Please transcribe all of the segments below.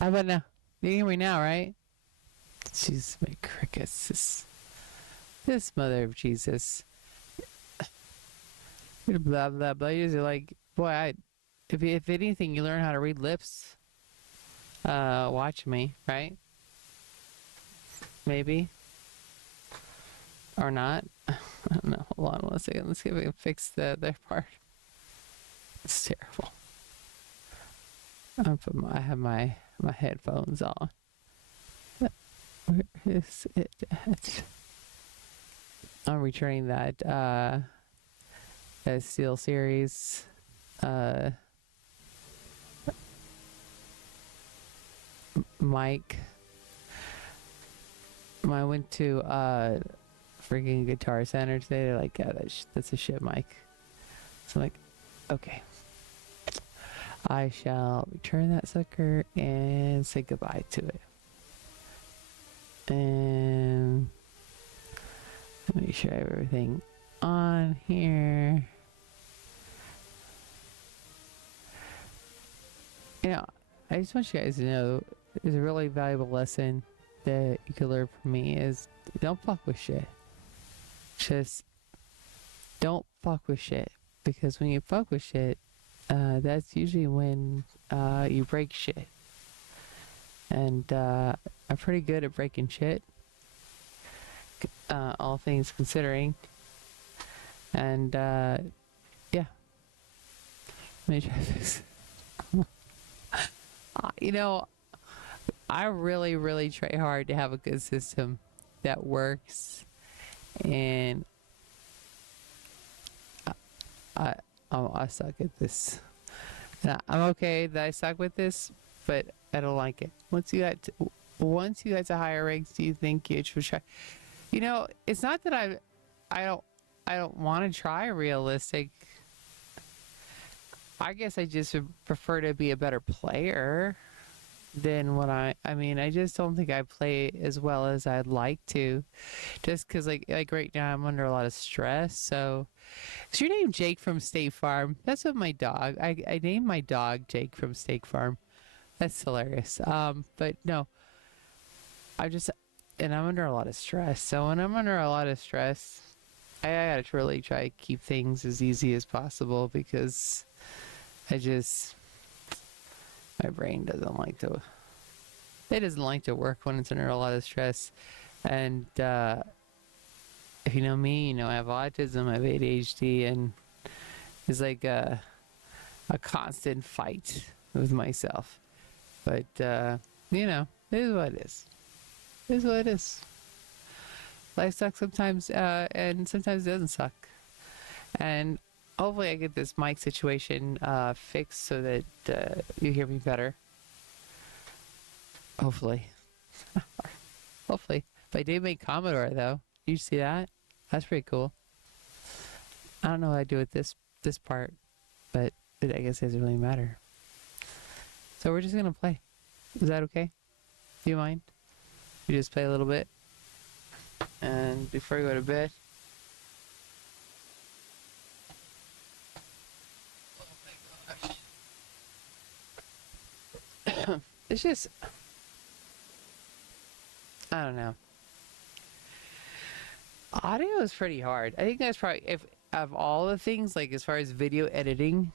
How about now? You can hear me now, right? Jesus, my crickets. This mother of Jesus. Blah, blah, blah. You're like, boy, if anything, you learn how to read lips. Watch me, right? Maybe. Or not. I don't know. Hold on one second. Let's see if we can fix the part. It's terrible. I have my headphones on. Where is it at? I'm returning that Steel Series uh mic. I went to freaking Guitar Center today. They're like, yeah, that's a shit mic. So I'm like, okay. I shall return that sucker and say goodbye to it. And make sure I have everything on here. You know, I just want you guys to know there's a really valuable lesson that you could learn from me is don't fuck with shit. Just don't fuck with shit. Because when you fuck with shit, that's usually when you break shit. And I'm pretty good at breaking shit, all things considering. And yeah, let me try this. You know, I really, really try hard to have a good system that works, and I I suck at this. And I'm okay that I suck with this, but I don't like it. Once you got to higher ranks, do you think you should try? You know, it's not that I don't I don't want to try realistic. I guess I just would prefer to be a better player than what I mean, I just don't think I play as well as I'd like to. Just cuz like right now I'm under a lot of stress. So, is your name Jake from State Farm? That's what my dog. I named my dog Jake from State Farm. That's hilarious. But no, I just and I'm under a lot of stress. So when I'm under a lot of stress, I gotta really try to keep things as easy as possible because I just my brain doesn't like to. It doesn't like to work when it's under a lot of stress. And if you know me, you know I have autism, I have ADHD, and it's like a constant fight with myself. But you know, it is what it is. It is what it is. Life sucks sometimes, and sometimes it doesn't suck. And hopefully, I get this mic situation fixed so that you hear me better. Hopefully, hopefully. But I did make Commodore though. You see that? That's pretty cool. I don't know what I do with this part, but I guess it doesn't really matter. So we're just gonna play. Is that okay? Do you mind? We just play a little bit, and before you go to bed. It's just I don't know. Audio is pretty hard. I think that's probably if of all the things like as far as video editing,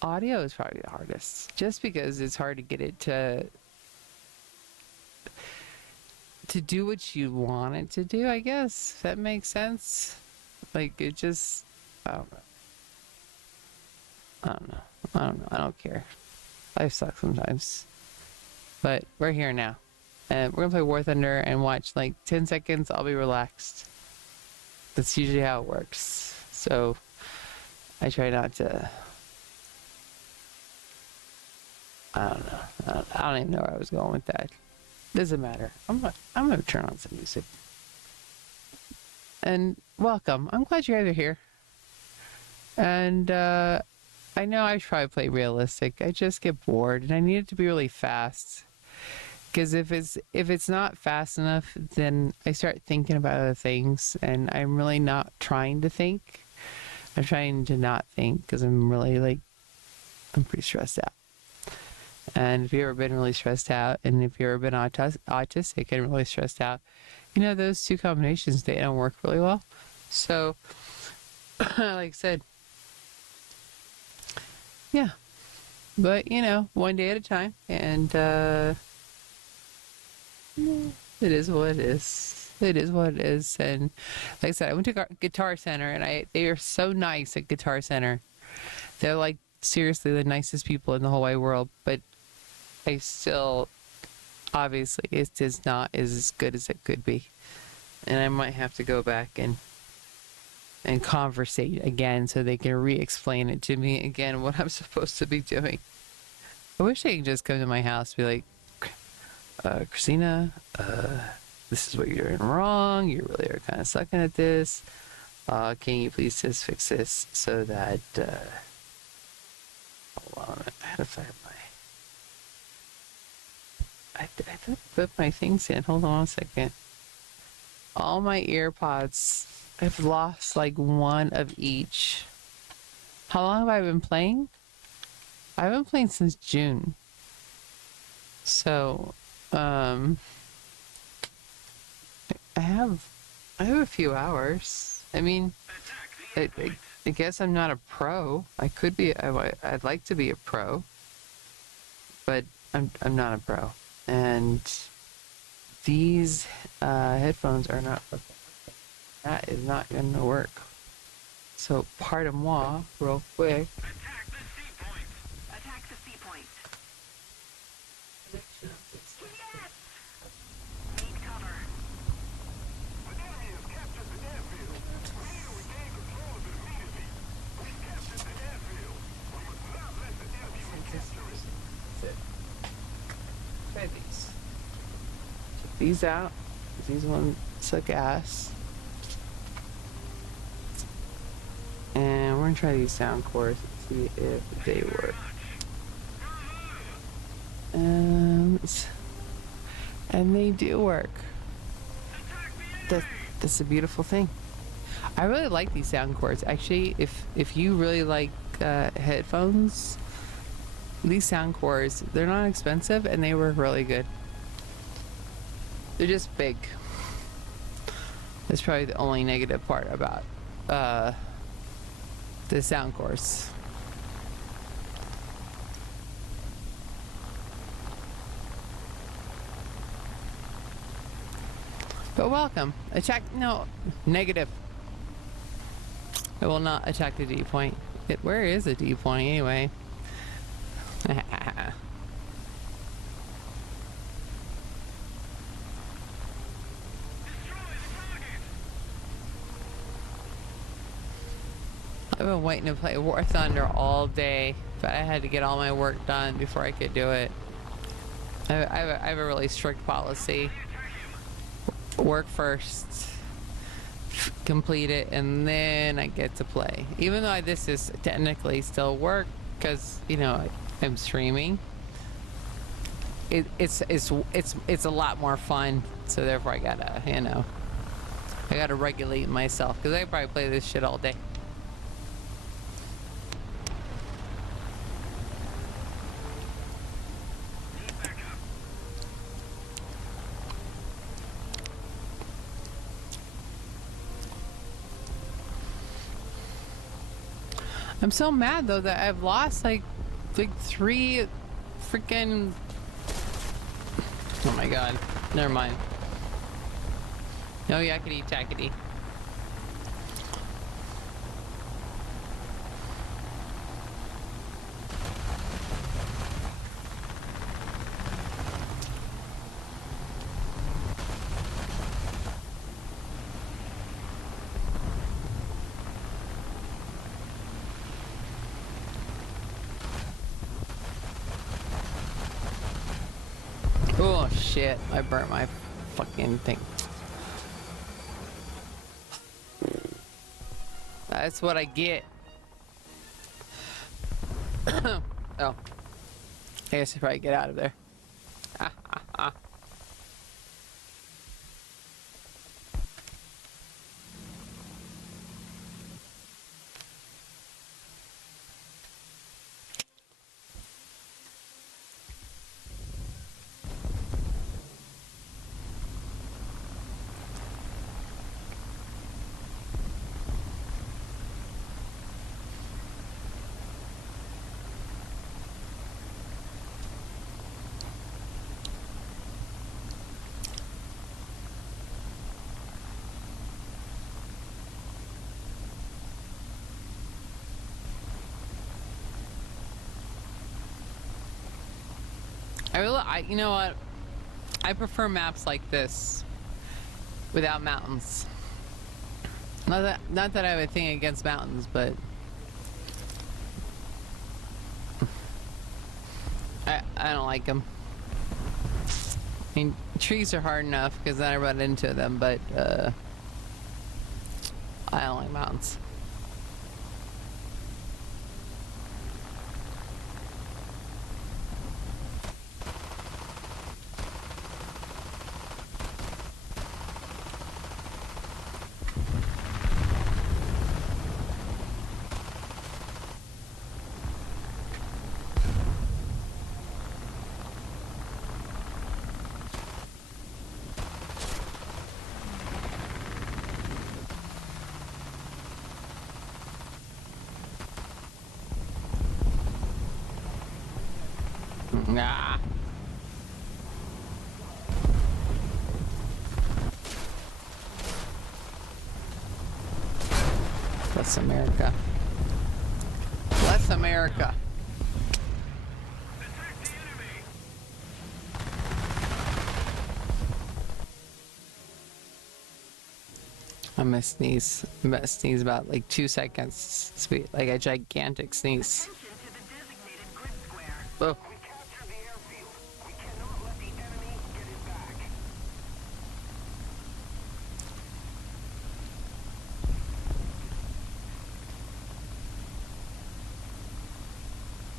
audio is probably the hardest. Just because it's hard to get it to do what you want it to do, I guess. If that makes sense. Like it just I don't know. I don't know. I don't know. I don't care. Life sucks sometimes. But we're here now. And we're gonna play War Thunder and watch like 10 seconds, I'll be relaxed. That's usually how it works. So I try not to I don't know. I don't even know where I was going with that. Doesn't matter. I'm gonna turn on some music. And welcome. I'm glad you guys are here. And I know I should probably play realistic. I just get bored and I need it to be really fast. Because if it's not fast enough, then I start thinking about other things, and I'm really not trying to think. I'm trying to not think because I'm really like I'm pretty stressed out. And if you've ever been really stressed out, and if you've ever been autistic and really stressed out, you know, those two combinations, they don't work really well. So, like I said, yeah. But, you know, one day at a time. And it is what it is. It is what it is. And like I said, I went to Guitar Center, and they are so nice at Guitar Center. They're like seriously the nicest people in the whole wide world. But I still, obviously, it is not as good as it could be. And I might have to go back and conversate again so they can re-explain it to me again what I'm supposed to be doing. I wish they could just come to my house and be like, Christina, this is what you're doing wrong. You really are kind of sucking at this. Can you please just fix this so that, hold on, I had to find I thought I put my things in. Hold on a second. All my AirPods, I've lost like one of each. How long have I been playing? I've been playing since June. So, I have a few hours. I mean, I guess I'm not a pro. I could be. I'd like to be a pro, but I'm not a pro. And these headphones are not. That is not going to work. So, pardon-moi, real quick. Attack the C point. Attack the C point. Yes. Need cover. The enemy has captured the airfield. We need to regain control of it immediately. We've captured the airfield. We must not let the enemy recapture it. That's it. Try these. Check these out. These ones suck ass. And we're gonna try these sound cores and see if they work. And they do work. That's a beautiful thing. I really like these sound cores. Actually, if you really like headphones, these sound cores, they're not expensive and they work really good. They're just big. That's probably the only negative part about the sound cores. But welcome. Attack. No. Negative. I will not attack the D point. Where is the D point anyway? I've been waiting to play War Thunder all day, but I had to get all my work done before I could do it. I have a really strict policy. Work first, complete it, and then I get to play. Even though this is technically still work, because you know I'm streaming. It's a lot more fun. So therefore, I gotta regulate myself because I probably play this shit all day. I'm so mad though that I've lost like 3 freaking. Oh my god. Never mind. No yakety tackety. Oh shit, I burnt my fucking thing. That's what I get. Oh. I guess I probably get out of there. You know what? I prefer maps like this without mountains. Not that I have a thing against mountains, but I don't like them. I mean, trees are hard enough because then I run into them, but I don't like mountains. Nah. Bless America. Bless America. Attack the enemy! I'm gonna sneeze. I'm gonna sneeze about like 2 seconds. Sweet, like a gigantic sneeze. Attention to the designated grid square. Oh. We captured the airfield. We cannot let the enemy get it back.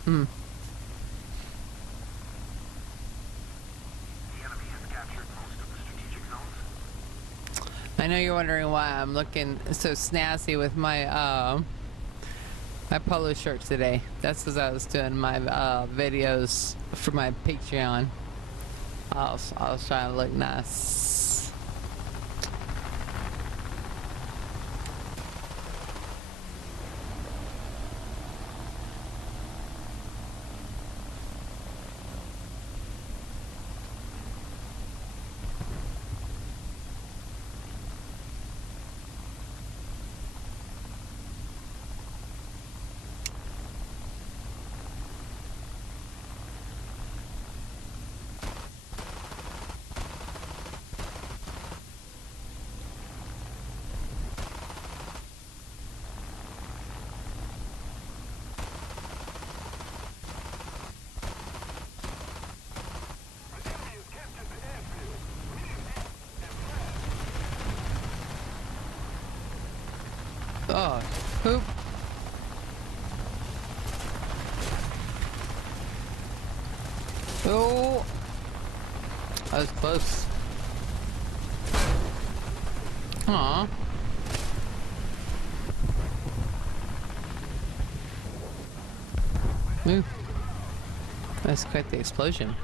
Hmm. The enemy has captured most of the strategic zones. I know you're wondering why I'm looking so snazzy with my my polo shirt today. That's because I was doing my videos for my Patreon. I was trying to look nice. The enemy has captured the airfield. We need to Oh, poop. Oh, that was close. Aw. Ooh. That's quite the explosion.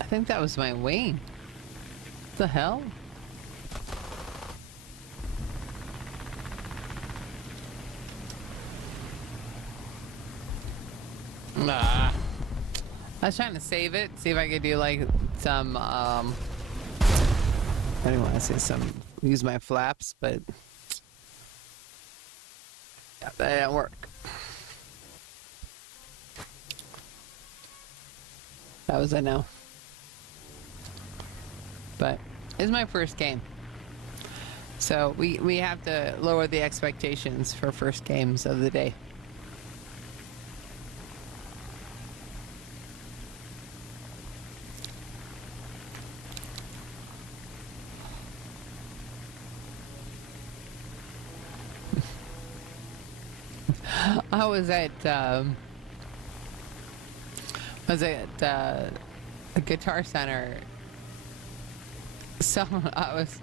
I think that was my wing. What the hell? Nah. I was trying to save it, see if I could do like some I didn't want to say use my flaps, but yeah, that didn't work. That was a no. But it's my first game. So we have to lower the expectations for first games of the day. I was at a Guitar Center. So I was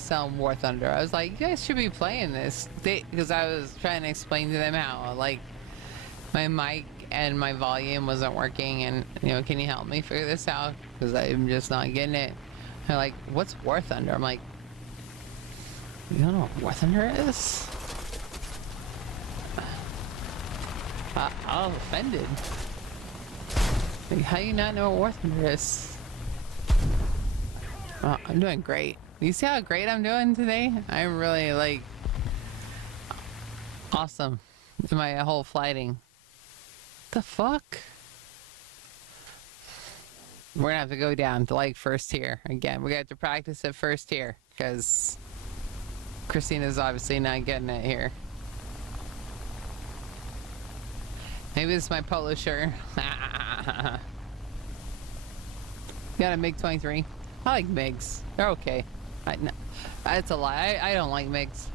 selling War Thunder. I was like, you guys should be playing this. Because I was trying to explain to them how like my mic and my volume wasn't working, and you know, can you help me figure this out? Because I'm just not getting it. They're like, what's War Thunder? I'm like, you don't know what War Thunder is? I was offended. Like, how do you not know what War Thunder is? I'm doing great. You see how great I'm doing today? I'm really like awesome in my whole flighting. The fuck? We're gonna have to go down to like first tier again. We're gonna have to practice at first tier because Christina's obviously not getting it here. Maybe it's my polo shirt. Got a MiG-23. I like MiGs. They're okay. No, that's a lie. I don't like MiGs.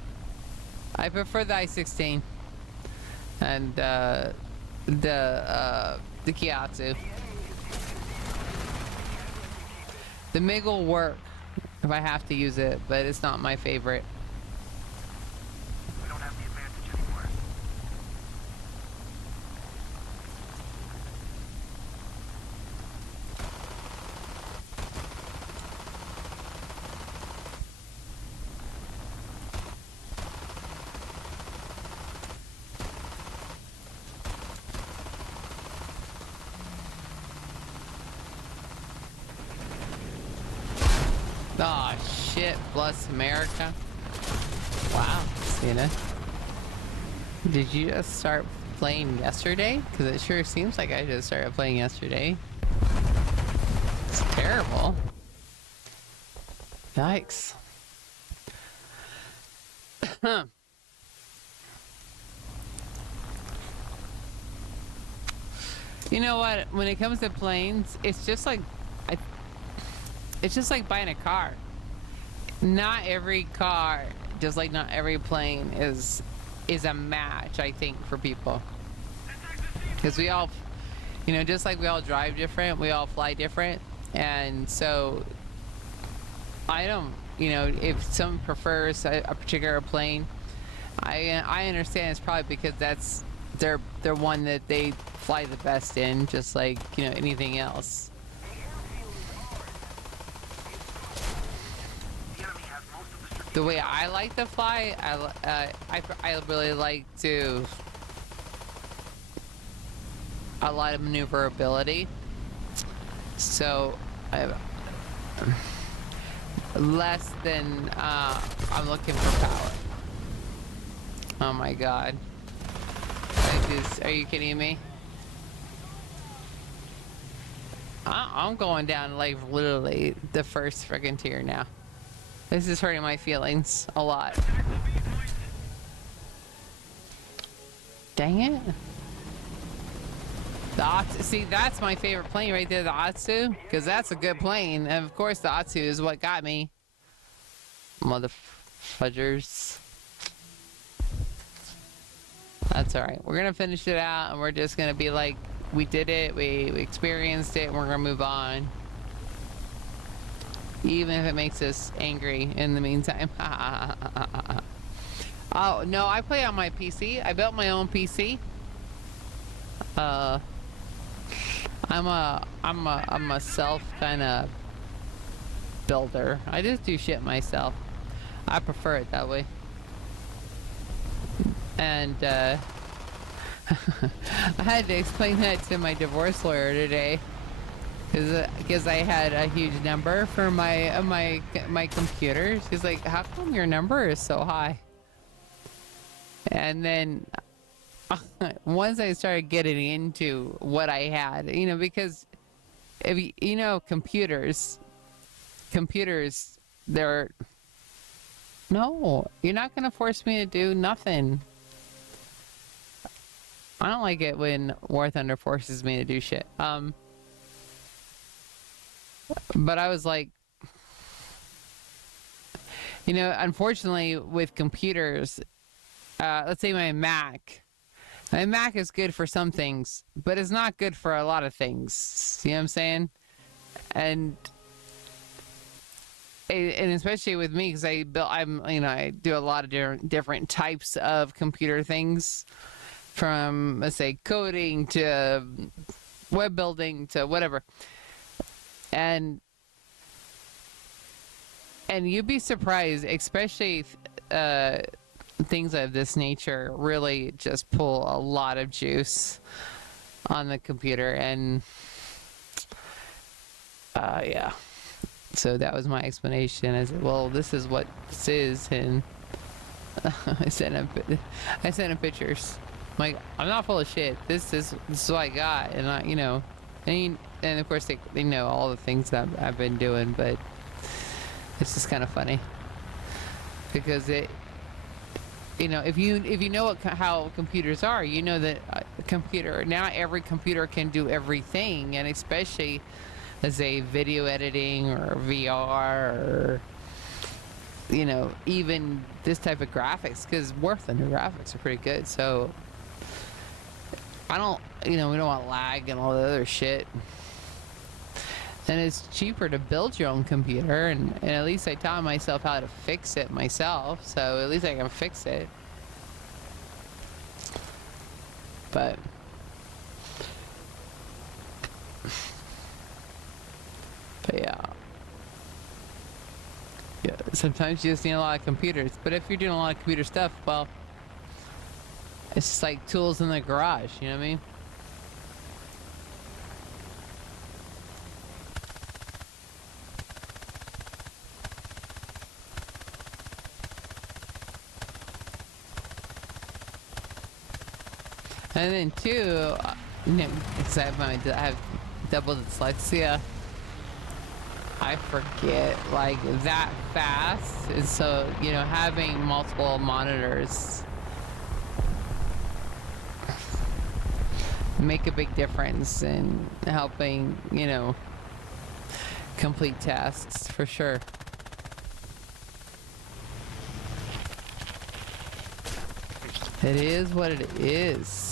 I prefer the I-16 and the Kiyatsu. The MiG will work if I have to use it, but it's not my favorite. We don't have the advantage anymore. Oh shit, bless America. Wow, Cena. Did you just start playing yesterday? Because it sure seems like I just started playing yesterday. It's terrible. Yikes. You know what? When it comes to planes, it's just like it's just like buying a car. Not every car, just like not every plane is a match, I think, for people. Because we all, you know, just like we all drive different, we all fly different. And so I don't, you know, if someone prefers a particular plane, I understand it's probably because that's their one that they fly the best in, just like, you know, anything else. The way I like to fly, I really like to a lot of maneuverability. So I less than I'm looking for power. Oh my god! Are you kidding me? I'm going down like literally the first friggin' tier now. This is hurting my feelings a lot. Dang it. The Atsu, see, that's my favorite plane right there, the Atsu, because that's a good plane. And of course, the Atsu is what got me. Motherfudgers. That's alright. We're going to finish it out, and we're just going to be like, we did it, we experienced it, and we're going to move on. Even if it makes us angry in the meantime. Oh, no, I play on my PC. I built my own PC. I'm a self kind of builder. I just do shit myself. I prefer it that way. And I had to explain that to my divorce lawyer today. Because I had a huge number for my computer. She's like, how come your number is so high? And then once I started getting into what I had, you know, because if you know computers, they're No, you're not gonna force me to do nothing. I don't like it when War Thunder forces me to do shit. But I was like, you know, unfortunately with computers, let's say my Mac is good for some things, but it's not good for a lot of things. You know what I'm saying? And especially with me, because I do a lot of different types of computer things, from let's say coding to web building to whatever, and you'd be surprised, especially things of this nature really just pull a lot of juice on the computer. And yeah, so that was my explanation. As well, this is what this is. And I sent him pictures. I'm like, I'm not full of shit. This is what I got. And I, you know, and of course they know all the things that I've been doing, but it's just kind of funny because it, you know, if you know how computers are, you know that every computer can do everything, and especially as a video editing or VR, or you know, even this type of graphics, because War Thunder graphics are pretty good. So I don't, you know, we don't want lag and all the other shit. And it's cheaper to build your own computer, and at least I taught myself how to fix it myself, so at least I can fix it. But yeah. Yeah, sometimes you just need a lot of computers. But if you're doing a lot of computer stuff, well, it's just like tools in the garage, you know what I mean? And then too, because I have double dyslexia, I forget like that fast. And so, you know, having multiple monitors make a big difference in helping, you know, complete tasks for sure. It is what it is.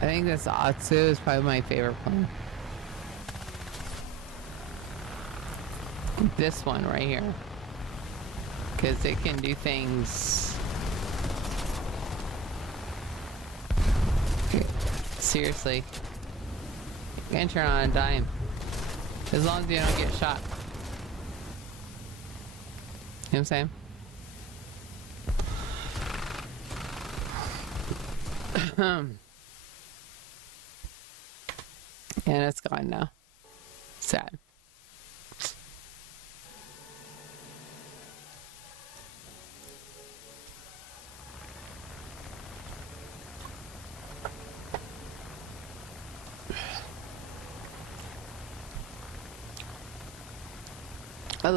I think this Atsu is probably my favorite one. This one right here. Because it can do things. Seriously. You can turn on a dime. As long as you don't get shot. You know what I'm saying? And it's gone now. Sad. I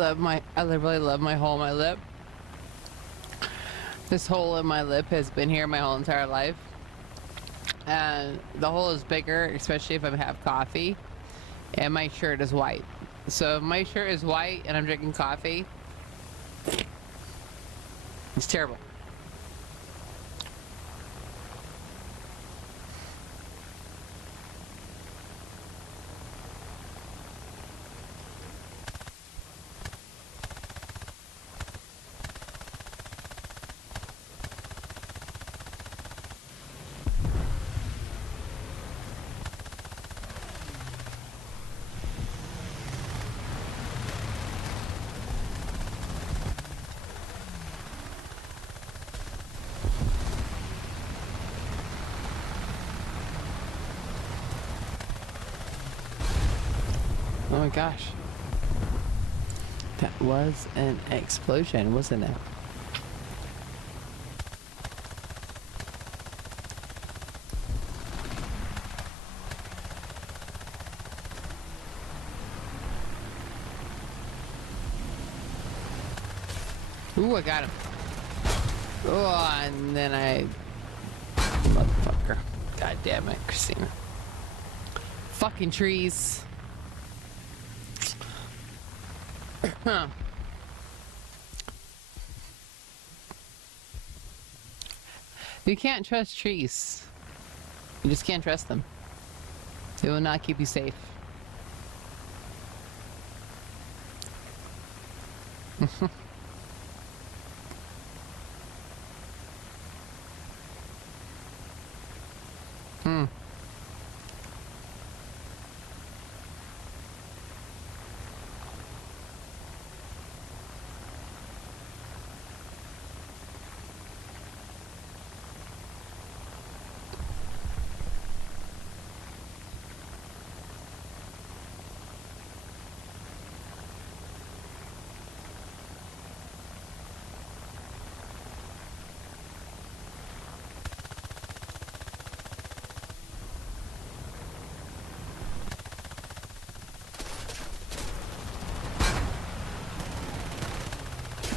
really love my hole in my lip. This hole in my lip has been here my whole entire life. and the hole is bigger, especially if I have coffee, and my shirt is white. So if my shirt is white and I'm drinking coffee, it's terrible. Oh my gosh. That was an explosion, wasn't it? Ooh, I got him. Oh, and then I... Motherfucker. God damn it, Christina. Fucking trees. Huh. You can't trust trees. You just can't trust them. They will not keep you safe. Hmm.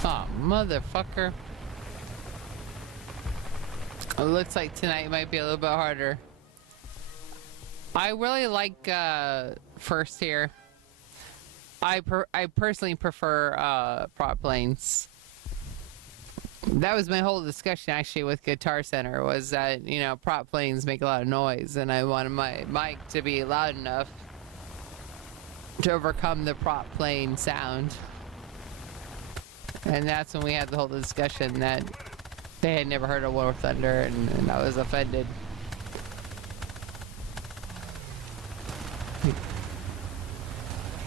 Oh, motherfucker. It looks like tonight might be a little bit harder. I really like first here. I personally prefer prop planes. That was my whole discussion actually with Guitar Center, was that, you know, prop planes make a lot of noise and I wanted my mic to be loud enough to overcome the prop plane sound. And that's when we had the whole discussion that they had never heard of War Thunder, and I was offended.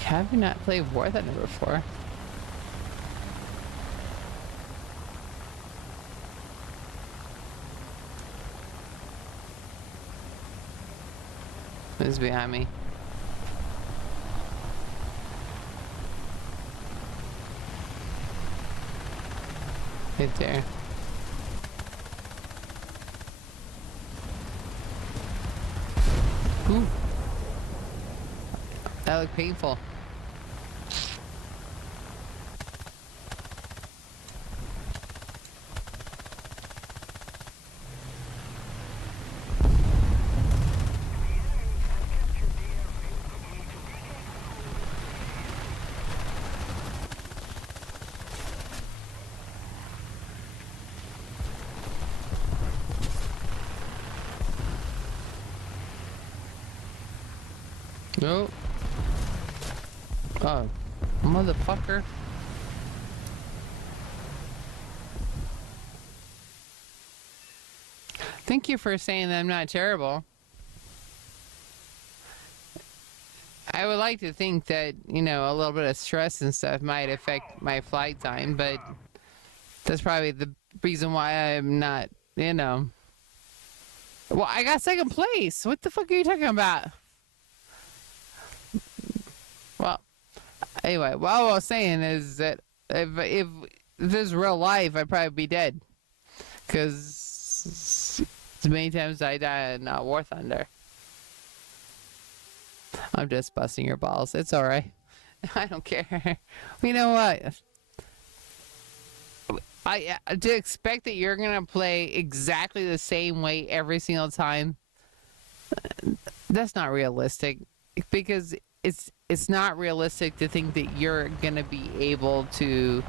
Have you not played War Thunder before? Who's behind me? Right there. Ooh. That looked painful. Nope. Oh, motherfucker. Thank you for saying that I'm not terrible. I would like to think that, you know, a little bit of stress and stuff might affect my flight time, but that's probably the reason why I'm not, you know. Well, I got second place. What the fuck are you talking about? Well, anyway, what I was saying is that if this is real life, I'd probably be dead. Because as many times I die in War Thunder. I'm just busting your balls. It's alright. I don't care. You know what? To expect that you're gonna play exactly the same way every single time, that's not realistic because it's not realistic to think that you're gonna be able to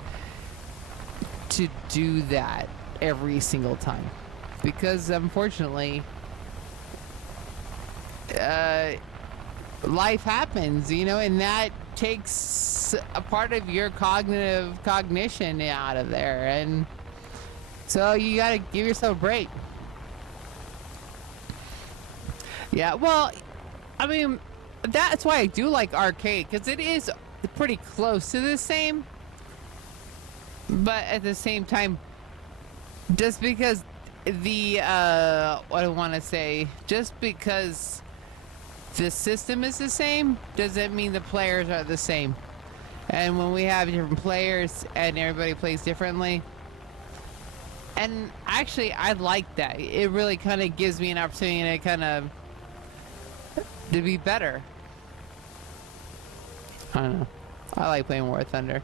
do that every single time because unfortunately life happens, you know, and that takes a part of your cognition out of there, and so you gotta give yourself a break. Yeah, well, I mean, that's why I do like arcade because it is pretty close to the same, but at the same time, just because the what I want to say, just because the system is the same doesn't mean the players are the same. And when we have different players and everybody plays differently, and actually I like that. It really kind of gives me an opportunity to kind of to be better. I don't know. I like playing War Thunder.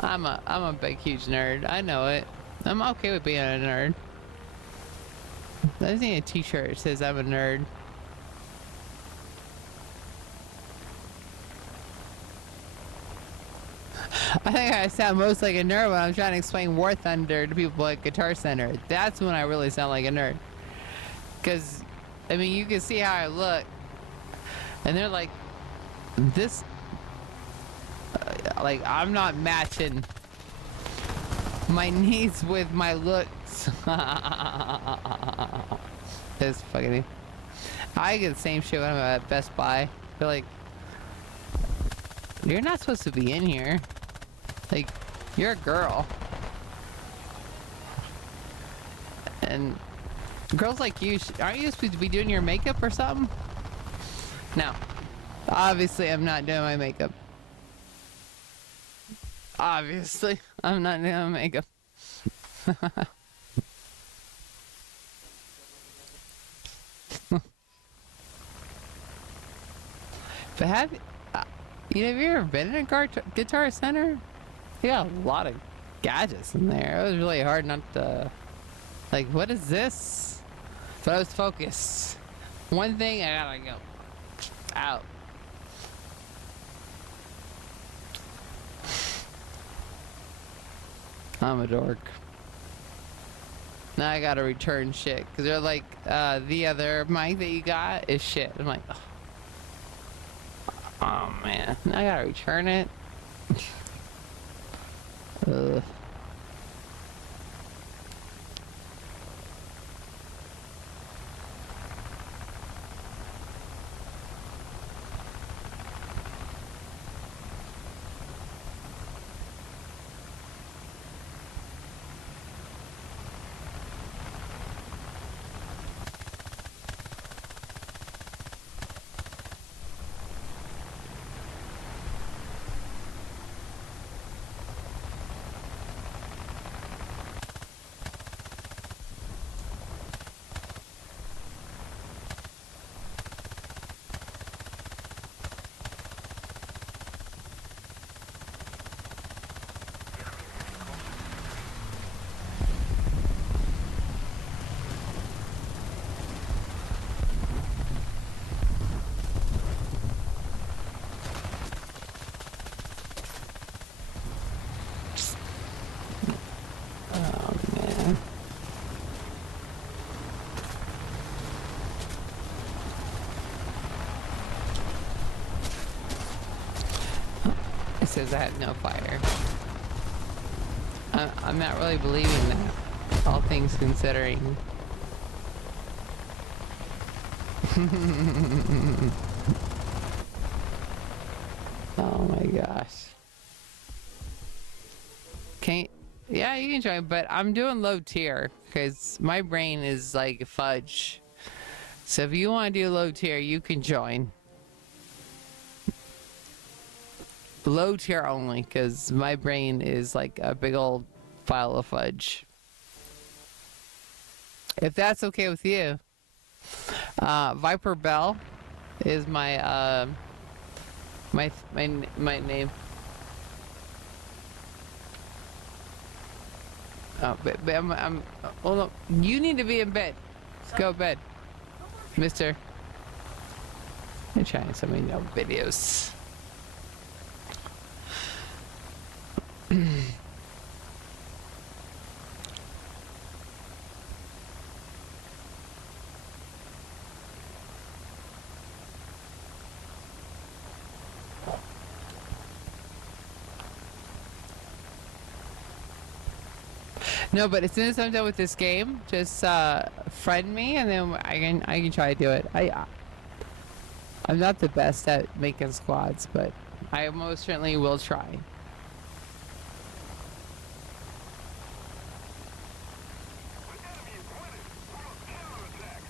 I'm a big huge nerd. I know it. I'm okay with being a nerd. I just need a t-shirt that says I'm a nerd. I think I sound most like a nerd when I'm trying to explain War Thunder to people at Guitar Center. That's when I really sound like a nerd. Because, I mean, you can see how I look. And they're like, this... like, I'm not matching my needs with my looks. It's fucking... I get the same shit when I'm at Best Buy. They're like, you're not supposed to be in here. Like, you're a girl. And girls like you, aren't you supposed to be doing your makeup or something? No. Obviously, I'm not doing my makeup. Obviously, I'm not doing my makeup. But have you ever been in a Guitar Center? You got a lot of gadgets in there. It was really hard not to... Like, what is this? But I was focused. One thing, I gotta go. Out. I'm a dork. Now I gotta return shit. Because they're like, the other mic that you got is shit. I'm like, oh man. Now I gotta return it. Ugh. Oh man. It says I have no fire. I'm not really believing that, all things considering. Oh my gosh. Yeah, you can join, but I'm doing low tier because my brain is like fudge. So if you want to do low tier, you can join. Low tier only because my brain is like a big old pile of fudge. If that's okay with you. Viper Bell is my my name. Oh, but I'm hold on. You need to be in bed. Go to bed, mister. You're trying so many no videos. No, but as soon as I'm done with this game, just friend me, and then I can try to do it. I'm not the best at making squads, but I most certainly will try. The enemy is winning. We must counterattack.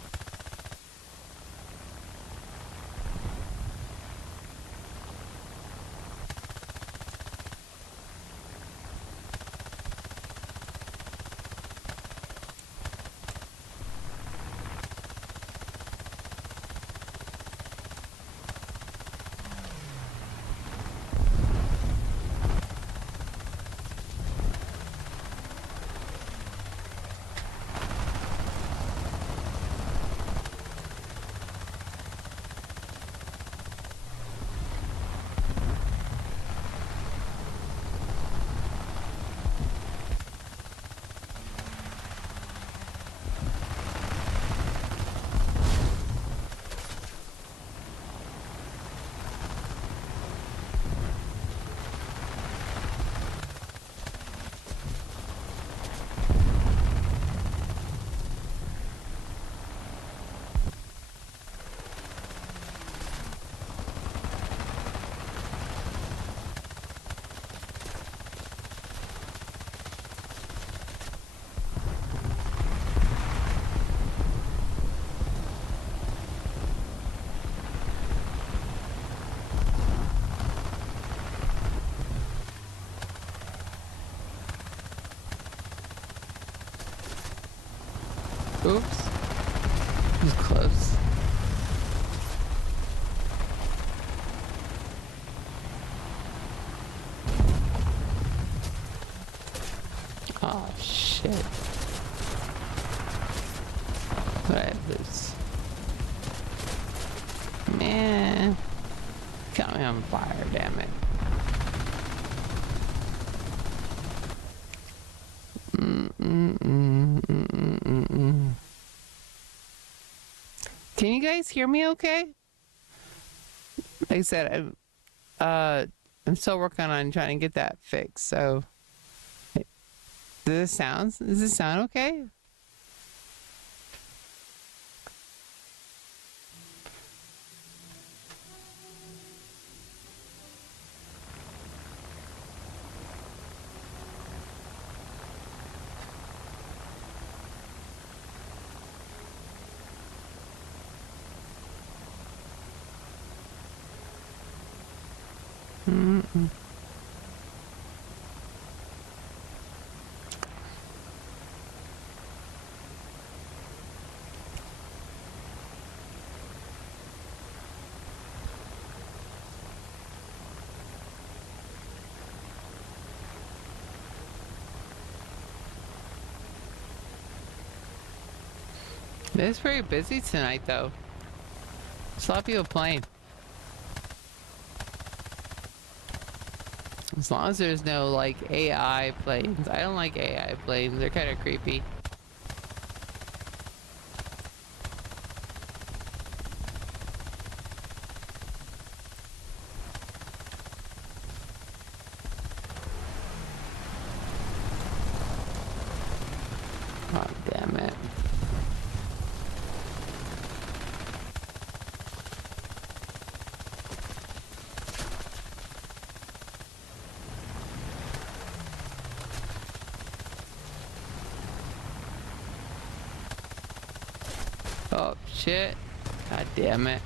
Oops. He's close. Oh, shit. What I lose? Man. Got me on fire, damn it. Can you guys hear me okay? Like I said, I'm still working on trying to get that fixed, so does it sound okay? It's pretty busy tonight, though. There's a lot of people playing. As long as there's no, like, AI planes. I don't like AI planes. They're kind of creepy. Oh, damn it. Oh, shit. God damn it.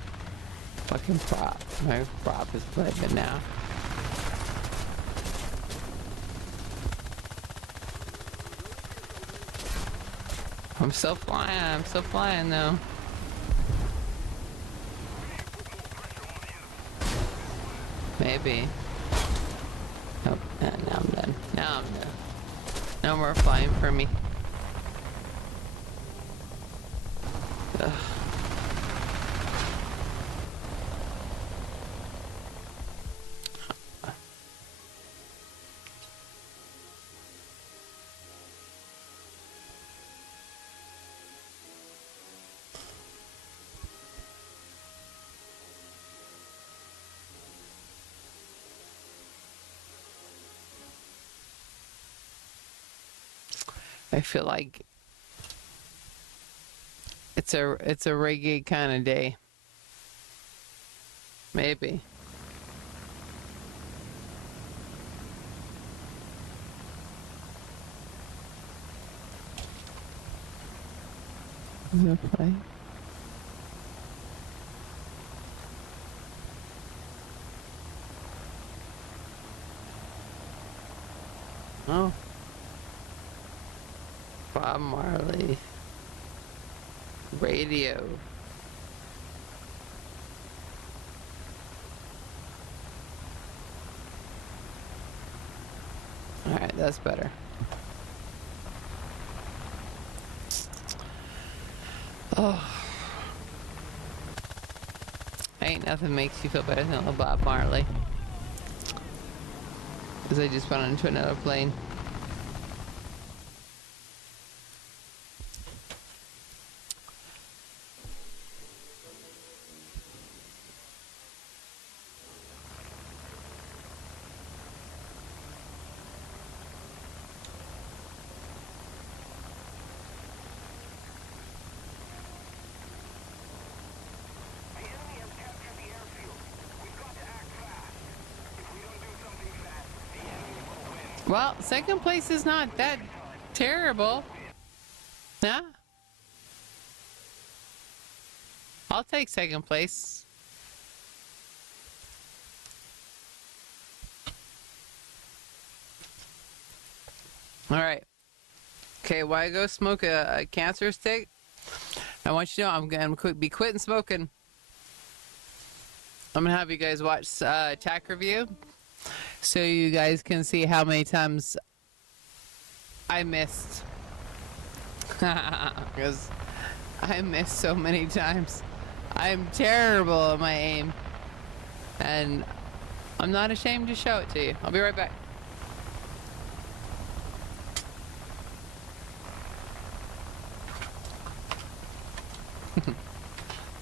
Fucking prop. My prop is playing now. I'm still flying though. Maybe. Nope, now I'm done. Now I'm done. No more flying for me. I feel like it's a reggae kind of day. Maybe. Is it play? Oh. Bob Marley. Radio. Alright, that's better. Oh. Ain't nothing makes you feel better than a Bob Marley. Because I just went onto another plane. The enemy has captured the airfield. We've got to act fast. If we don't do something fast, the enemy will win. Well, second place is not that terrible. Huh? I'll take second place. Alright. Okay, while I go smoke a cancer stick, I want you to know I'm going to be quitting smoking. I'm going to have you guys watch Attack Review so you guys can see how many times I missed. Because I missed so many times. I'm terrible at my aim. And I'm not ashamed to show it to you. I'll be right back.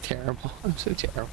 Terrible. I'm so terrible.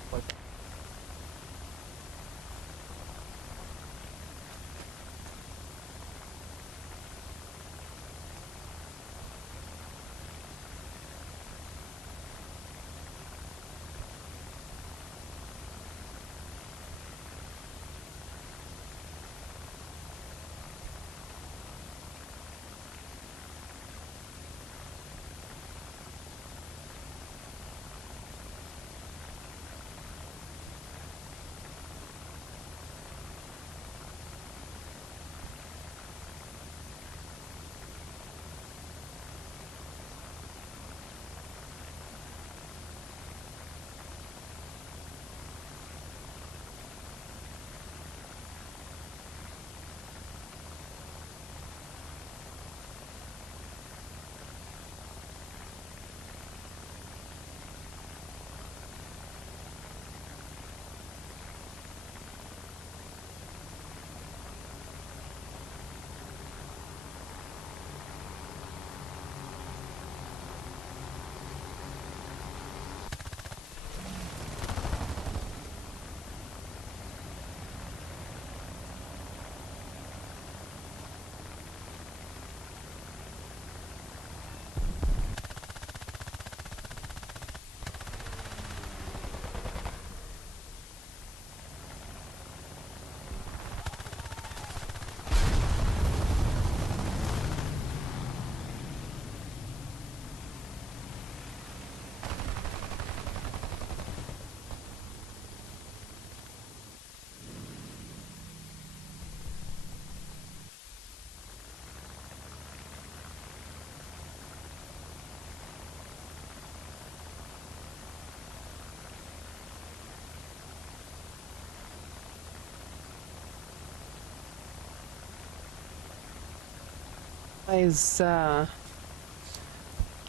Guys,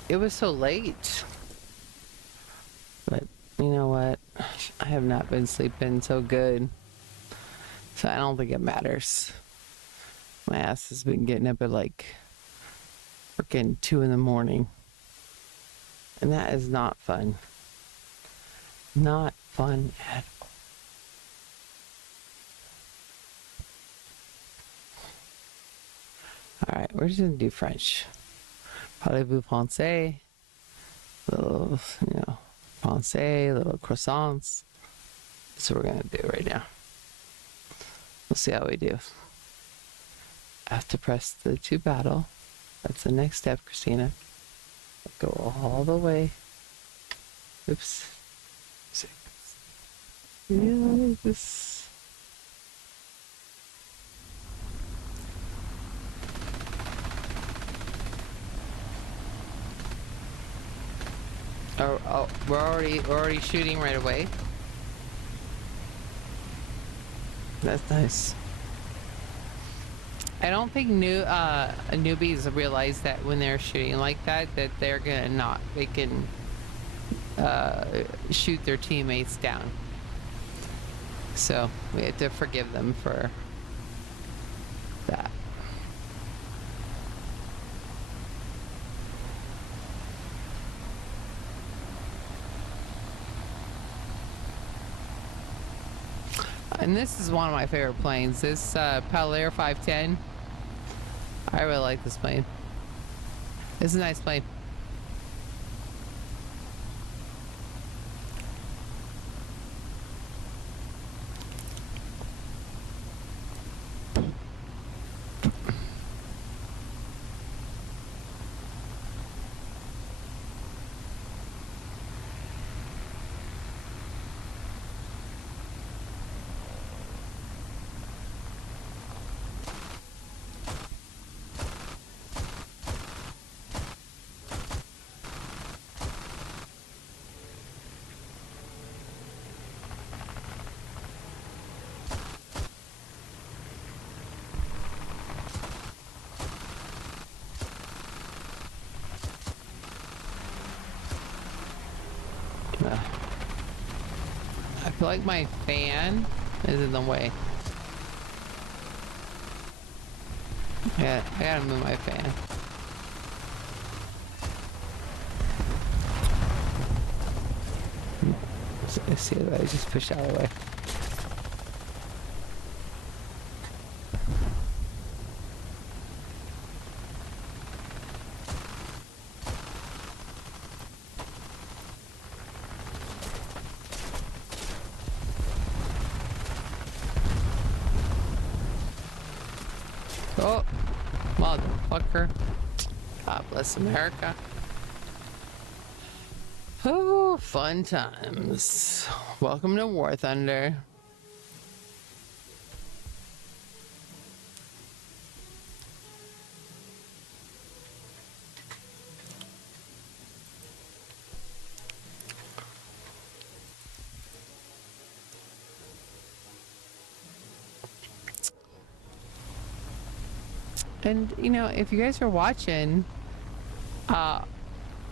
it was so late. I have not been sleeping so good, so I don't think it matters. My ass has been getting up at like freaking 2 in the morning, and that is not fun. Not fun at all. All right, we're just gonna do French. Parlez-vous français? Little, français, little croissants. That's what we're gonna do right now. We'll see how we do. I have to press the to battle. That's the next step, Christina. Go all the way. Oops. 6. Yeah, this. Oh, we're already shooting right away. That's nice. I don't think newbies realize that when they're shooting like that they're gonna they can shoot their teammates down. So we have to forgive them for that. And this is one of my favorite planes. This Palair 510. I really like this plane. It's a nice plane. I feel like my fan is in the way. Yeah, I gotta move my fan. Let's see if I just push out of the way. Oh, motherfucker. God bless America. Oh, fun times. Welcome to War Thunder. And if you guys are watching,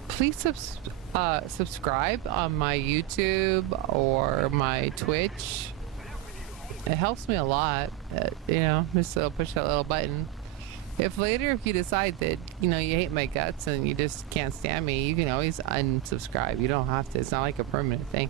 please subscribe on my YouTube or my Twitch. It helps me a lot. Just to push that little button. If you decide that you hate my guts and you just can't stand me, you can always unsubscribe. You don't have to. It's not like a permanent thing.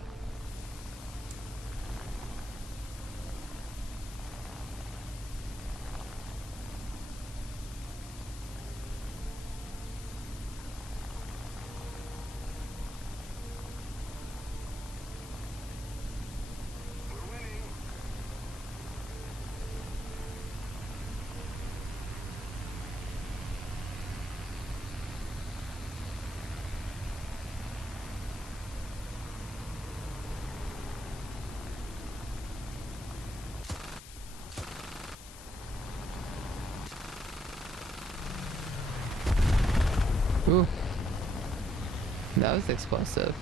Ooh. That was explosive.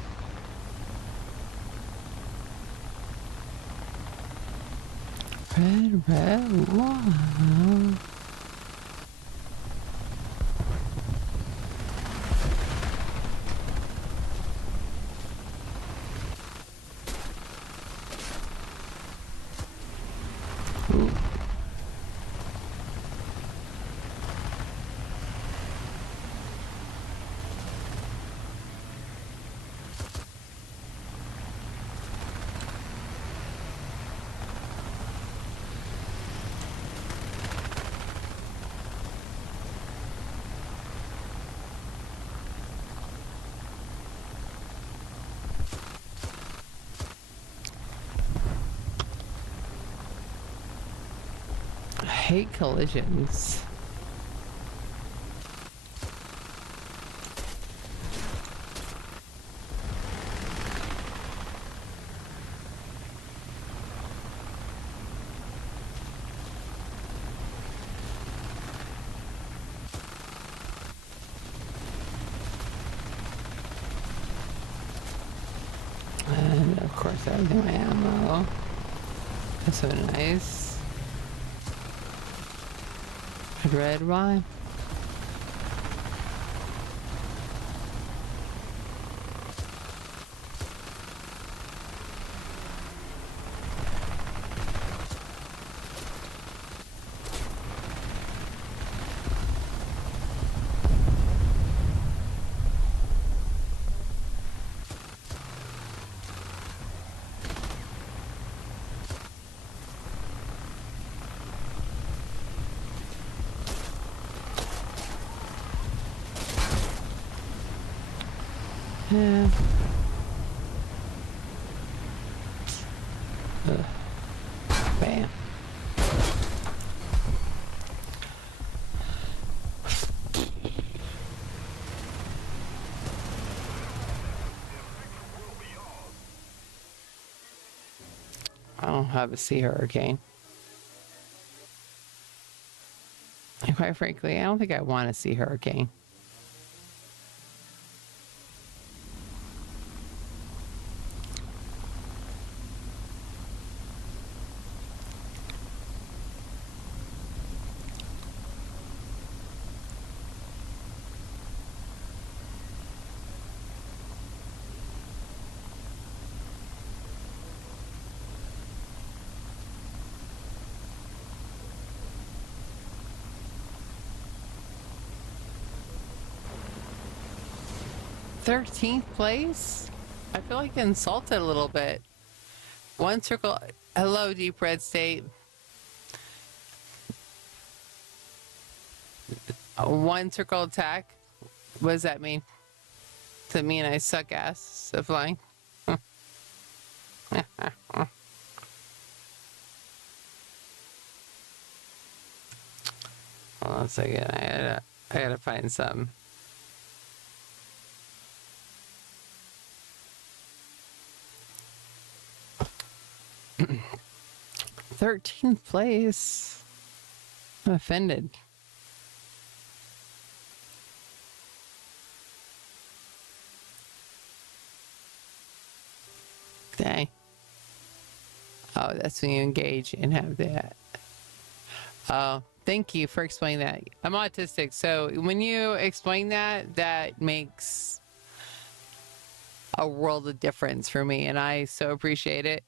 Red wine. I hate collisions. And of course I have no ammo. That's so nice. Red wine. Yeah. Ugh. Bam. I don't have a sea hurricane. And quite frankly, I don't think I want a sea hurricane. '13th place? I feel like insulted a little bit. One circle. Hello, Deep Red State. One circle attack. What does that mean? Does it mean I suck ass at flying? Hold on a second. I gotta find some. '13th place. I'm offended. Dang. Oh, that's when you engage and have that. Oh, thank you for explaining that. I'm autistic, so when you explain that, that makes a world of difference for me, and I so appreciate it.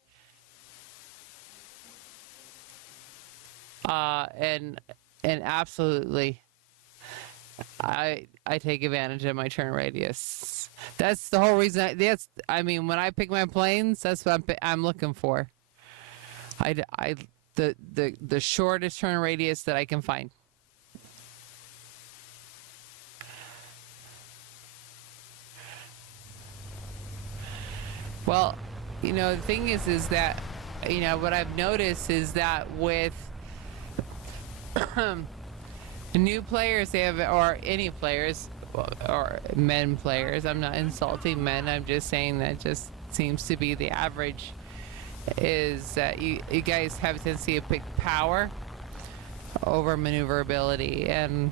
And absolutely, I take advantage of my turn radius. That's the whole reason. I mean, when I pick my planes, that's what I'm looking for. The shortest turn radius that I can find. Well, the thing is that, what I've noticed is that with new players, they have, or any players, or men players. I'm not insulting men. I'm just saying that just seems to be the average. Is that you guys have a tendency to pick power over maneuverability, and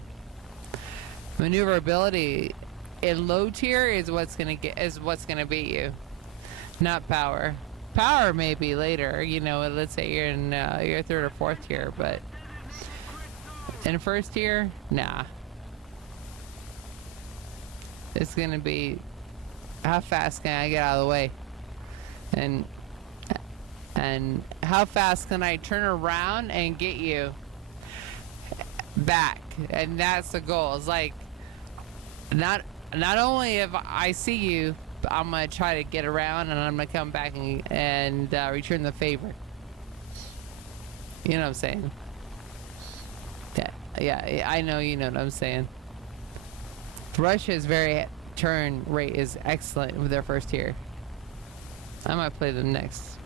maneuverability in low tier is what's gonna beat you, not power. Power may be later. Let's say you're in your third or fourth tier, but in first tier, nah. It's gonna be how fast can I get out of the way, and And how fast can I turn around and get you back? And that's the goal. It's like not only if I see you, but I'm gonna try to get around and I'm gonna come back and return the favor. You know what I'm saying? Yeah, I know you know what I'm saying. Russia's turn rate is excellent with their first tier. I might play them next.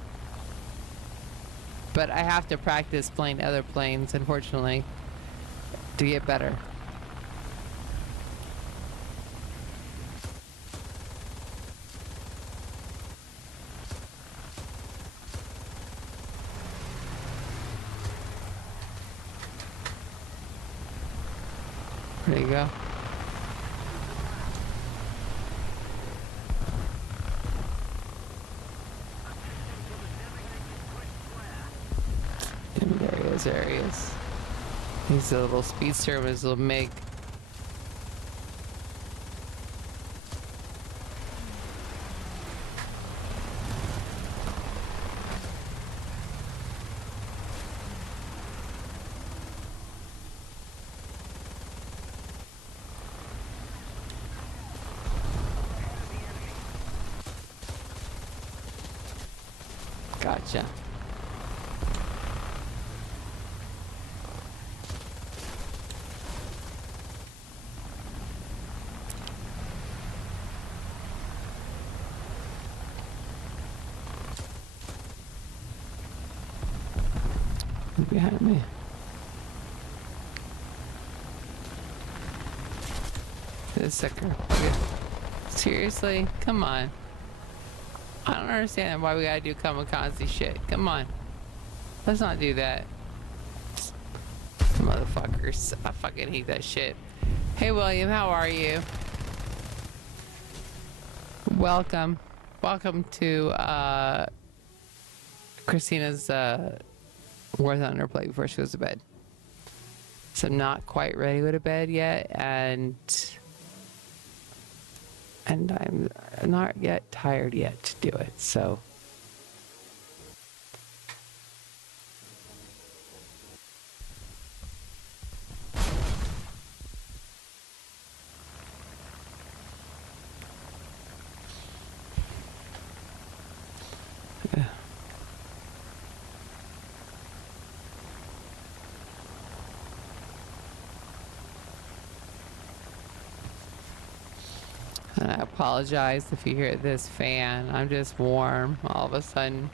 But I have to practice playing other planes, unfortunately, to get better. There you go. There he is. He's a little speedster with his little MiG. Gotcha. Behind me. This sucker. Seriously? Come on. I don't understand why we gotta do kamikaze shit. Come on. Let's not do that. Motherfuckers. I fucking hate that shit. Hey William, how are you? Welcome. Welcome to Christina's War Thunder play before she goes to bed. So I'm not quite ready to go to bed yet, and I'm not yet tired yet to do it, so. Yeah. And I apologize if you hear this fan. I'm just warm all of a sudden.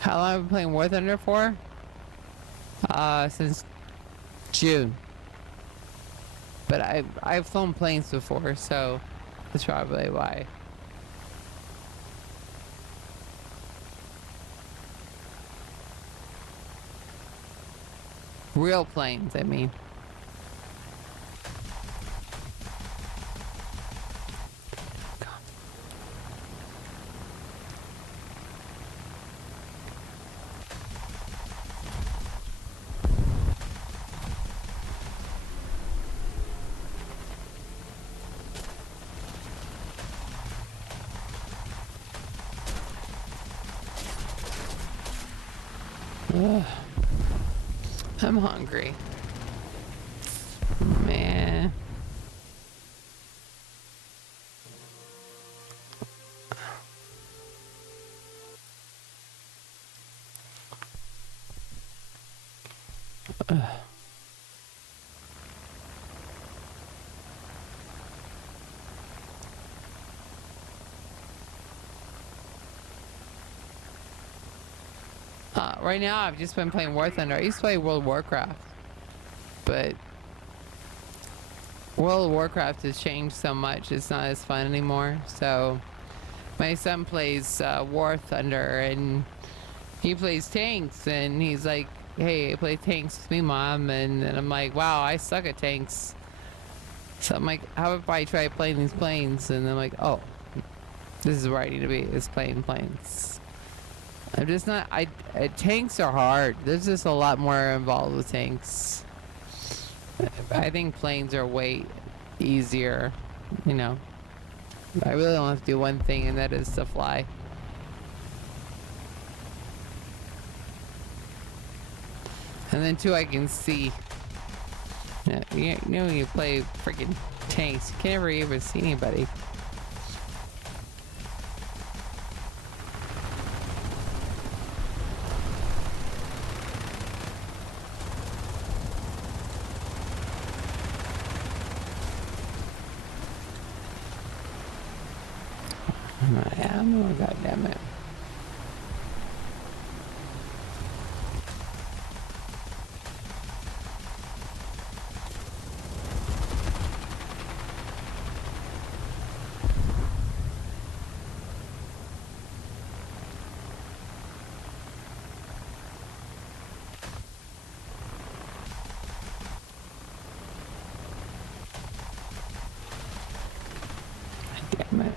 How long have I been playing War Thunder for? Since June. But I've flown planes before, so that's probably why. Real planes, I mean. Ugh. I'm hungry. Man. Ugh. Right now, I've just been playing War Thunder. I used to play World of Warcraft, but World of Warcraft has changed so much. It's not as fun anymore. So my son plays War Thunder, and he plays tanks, and he's like, "Hey, play tanks with me, Mom." And I'm like, "Wow, I suck at tanks." So I'm like, "How if I try playing these planes?" And I'm like, "Oh, this is where I need to be, is playing planes." I'm just not, tanks are hard. There's just a lot more involved with tanks. I think planes are way easier, you know. I really only have to do one thing, and that is to fly. And then two, I can see. You know, when you play freaking tanks, you can never even see anybody. My ammo, goddammit. Damn it.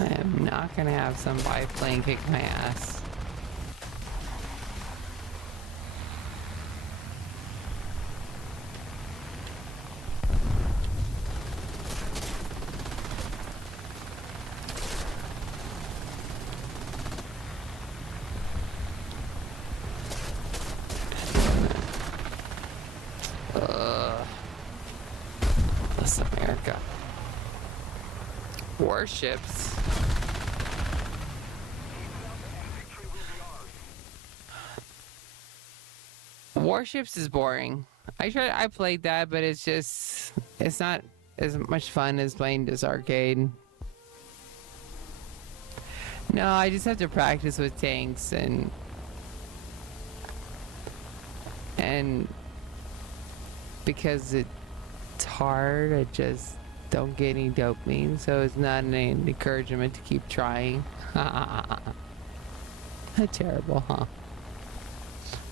I am not gonna have some biplane kick my ass. Ugh. Bless America. Warships. Warships is boring. I played that, but it's not as much fun as playing this arcade. No, I just have to practice with tanks and because it's hard, I just don't get any dopamine, so it's not an encouragement to keep trying. Terrible, huh?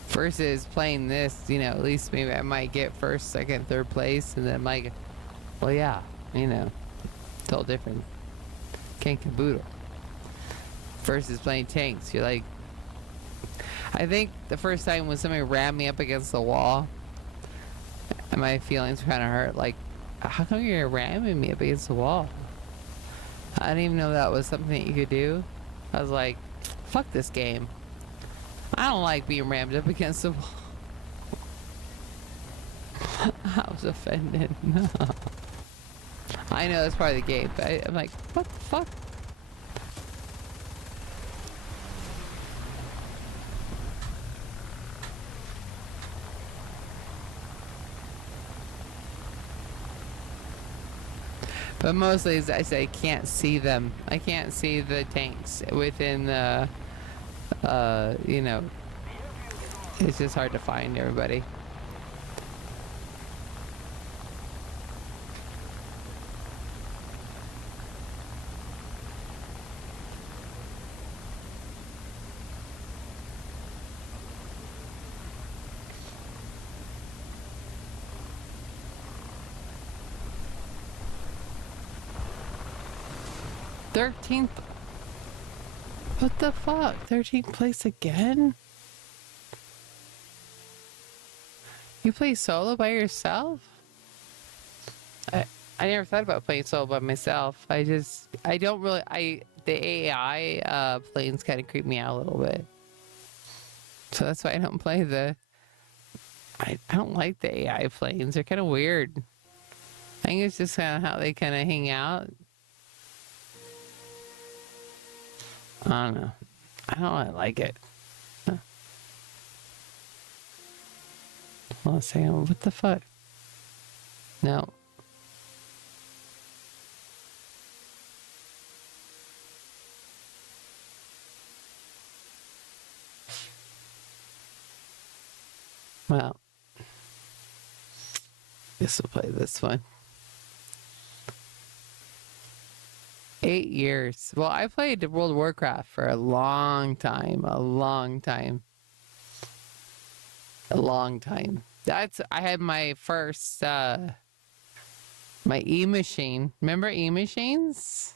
Versus playing this, you know, at least maybe I might get first, second, third place, and then I'm like, well, yeah, you know, it's all different. Can't caboodle. Versus playing tanks, you're like, I think the first time when somebody rammed me up against the wall, and my feelings were kind of hurt, like, how come you're ramming me up against the wall? I didn't even know that was something that you could do. I was like, fuck this game. I don't like being rammed up against the wall. I was offended. I know that's part of the game, but I'm like, what the fuck? But mostly, as I say, I can't see them. I can't see the tanks within the, you know, it's just hard to find everybody. '13th. What the fuck? 13th place again? You play solo by yourself? I never thought about playing solo by myself. I don't really, the AI planes kind of creep me out a little bit. So that's why I don't play I don't like the AI planes. They're kind of weird. I think it's just kind of how they kind of hang out. I don't know. I don't really like it. Hold on a second. What the fuck? No. Well. Guess we'll play this one. 8 years. Well, I played World of Warcraft for a long time. A long time. A long time. I had my first, my E-machine. Remember E-machines?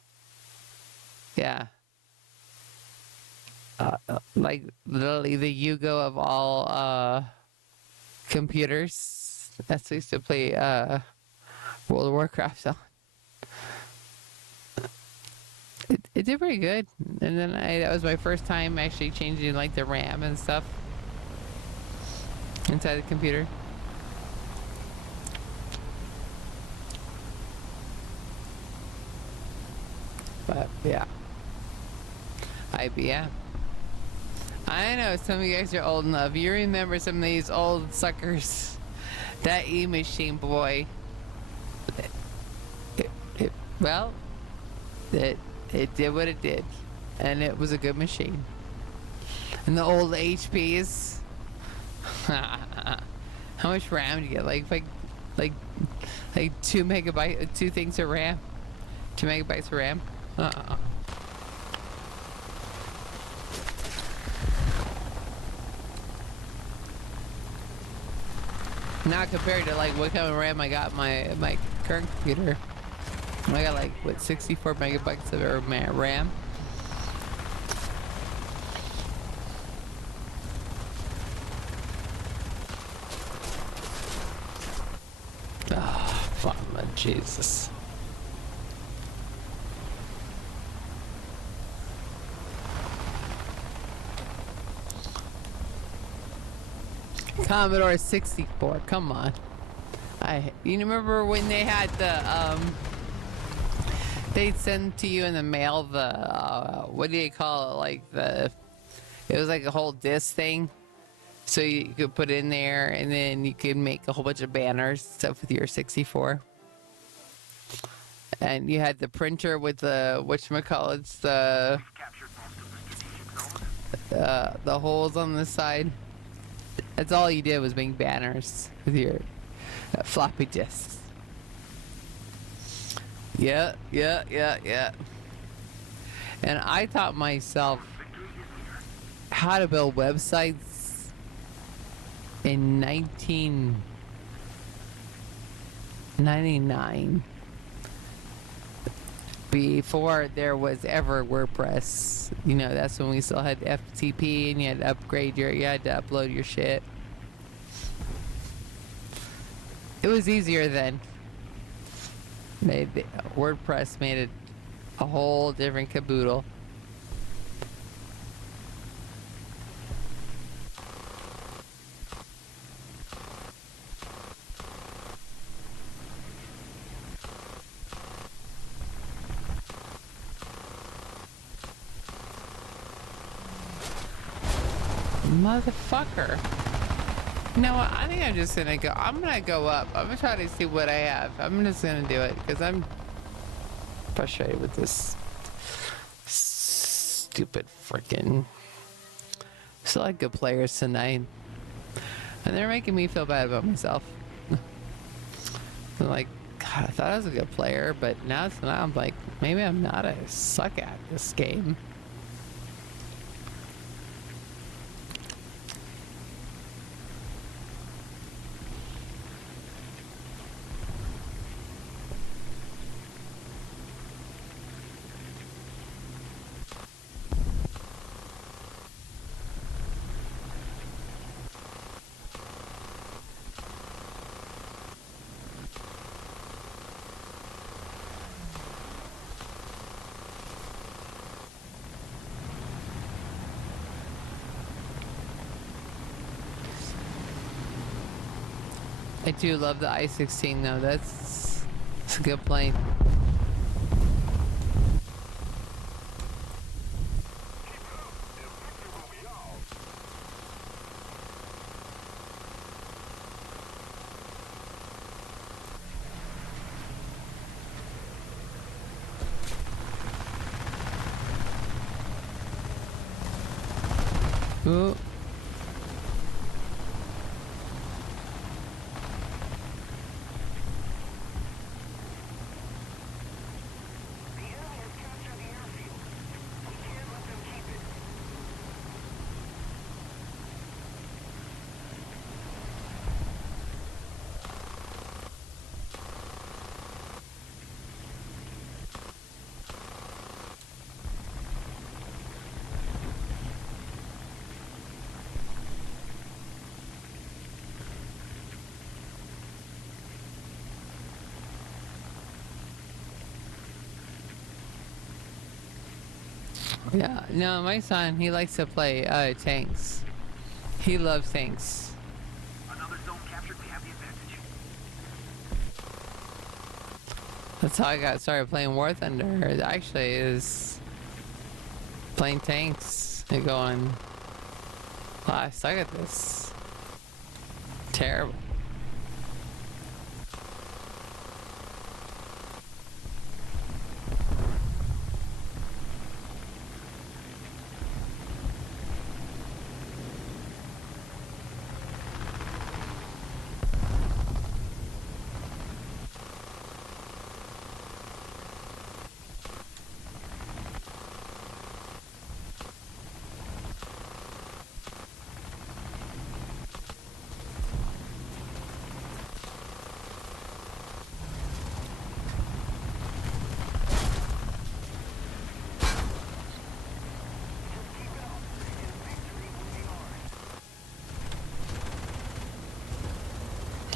Yeah. Like literally the Yugo of all, computers. That's what I used to play, World of Warcraft on. It It did pretty good. And then that was my first time actually changing like the RAM and stuff inside the computer. But yeah. IBM. I know some of you guys are old enough. You remember some of these old suckers. That E-machine, boy. Well, it did what it did. And it was a good machine. And the old HPs. How much RAM do you get? Like 2 megabyte, 2 things of RAM? 2 megabytes of RAM? Not compared to like what kind of RAM I got in my current computer. I got like what 64 megabytes of RAM. Oh, fuck, Jesus. Commodore 64, come on. You remember when they had the, they'd send to you in the mail the, what do you call it? Like it was like a whole disc thing. So you could put in there and then you could make a whole bunch of banners stuff with your 64. And you had the printer with the, whatchamacallits, the holes on the side. That's all you did was make banners with your floppy disks. Yeah. And I taught myself how to build websites in 1999. Before there was ever WordPress. You know, that's when we still had FTP and you had to upgrade you had to upload your shit. It was easier then. WordPress made it a whole different caboodle. Motherfucker. You know what? I think I'm just gonna go. I'm gonna go up. I'm gonna try to see what I have. I'm just gonna do it because I'm frustrated with this stupid freaking. Still had good players tonight, and they're making me feel bad about myself. I'm like, God, I thought I was a good player, but now I'm like, maybe I'm not. I suck at this game. I do love the I-16 though. That's a good plane. Ooh. Yeah, no, my son, he likes to play tanks. He loves tanks. Another zone captured. We have the advantage. That's how I got started playing War Thunder. It actually is playing tanks and going, wow, I suck at this. Terrible.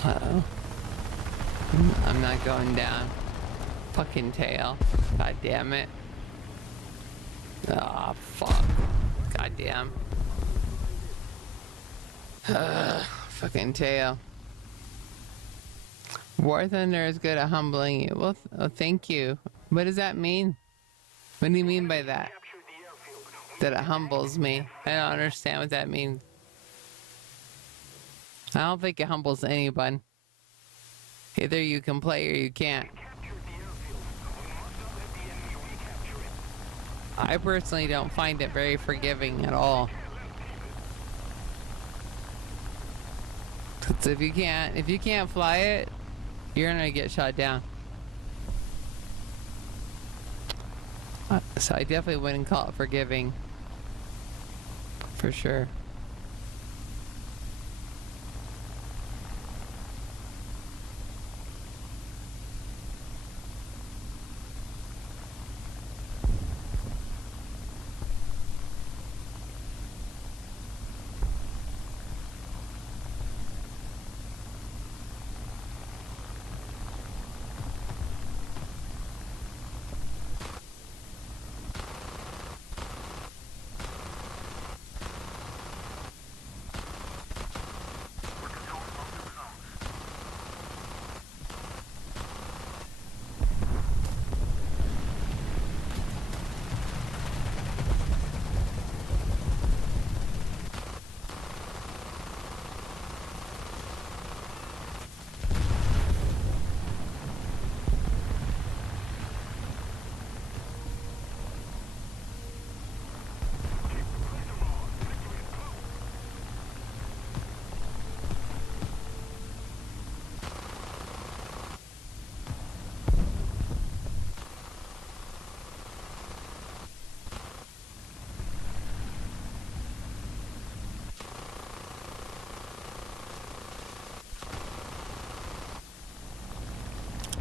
Uh-oh. I'm not going down. Fucking tail. God damn it. Ah, fuck. God damn. Fucking tail. War Thunder is good at humbling you. Well, thank you. What does that mean? What do you mean by that? Capture the airfield. That it humbles me. I don't understand what that means. I don't think it humbles anyone. Either you can play or you can't. Capture the airfield. We must not let the enemy recapture it. I personally don't find it very forgiving at all. 'Cause if you can't fly it, you're gonna get shot down. So I definitely wouldn't call it forgiving. For sure. We're controlling most of the zones.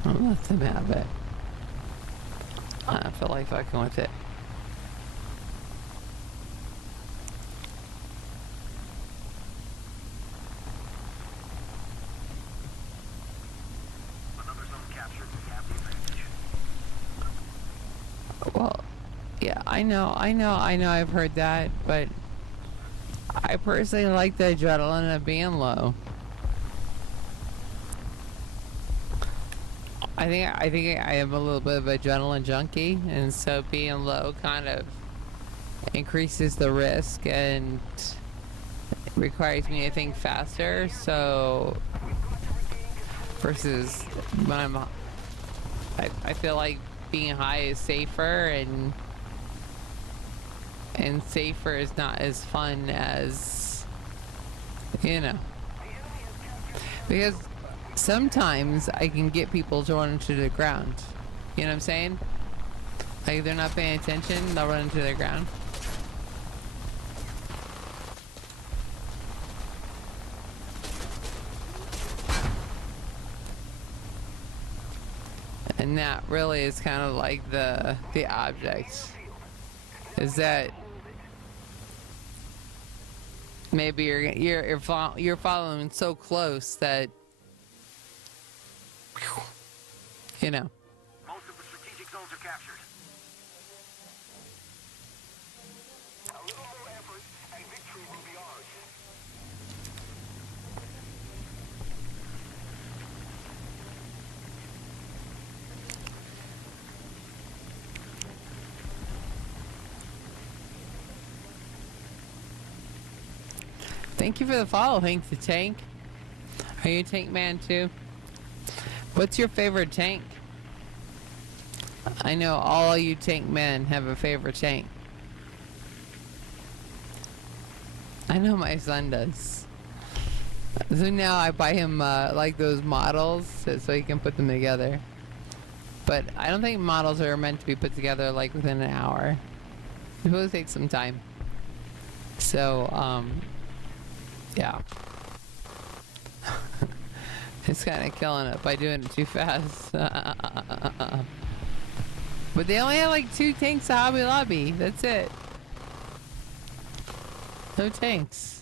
I'll let them have it. I don't feel like fucking with it. Another zone captured. We have the advantage. Well, yeah, I know, I've heard that, but I personally like the adrenaline of being low. I think I am a little bit of adrenaline junkie, and so being low kind of increases the risk and requires me to think faster. So versus when I feel like being high is safer, and safer is not as fun as, you know, because sometimes I can get people to run into the ground. You know what I'm saying? Like, they're not paying attention, they'll run into the ground. And that really is kind of like the object. Is that maybe you're following so close that, you know. Most of the strategic zones are captured. Thank you for the follow, Hank the Tank. Are you a tank man too? What's your favorite tank? I know all you tank men have a favorite tank. I know my son does. So now I buy him like those models so he can put them together. But I don't think models are meant to be put together like within an hour. It really takes some time. So, yeah. It's kind of killing it by doing it too fast. But they only have like 2 tanks at Hobby Lobby. That's it. No tanks.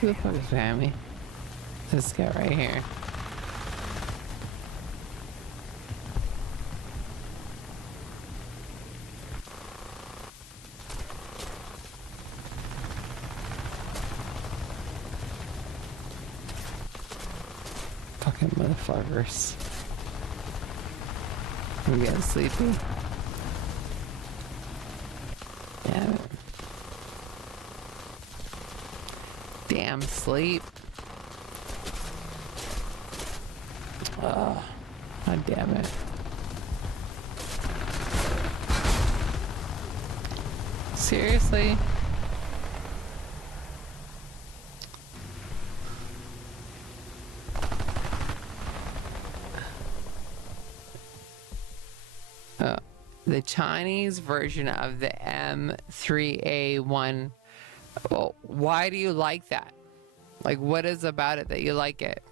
Who the fuck is behind me? This guy right here. Fucking motherfuckers. I'm getting sleepy. Damn it. Damn sleep. Oh, god damn it. Seriously? The Chinese version of the M3A1. Well, why do you like that? Like, what is about it that you like it?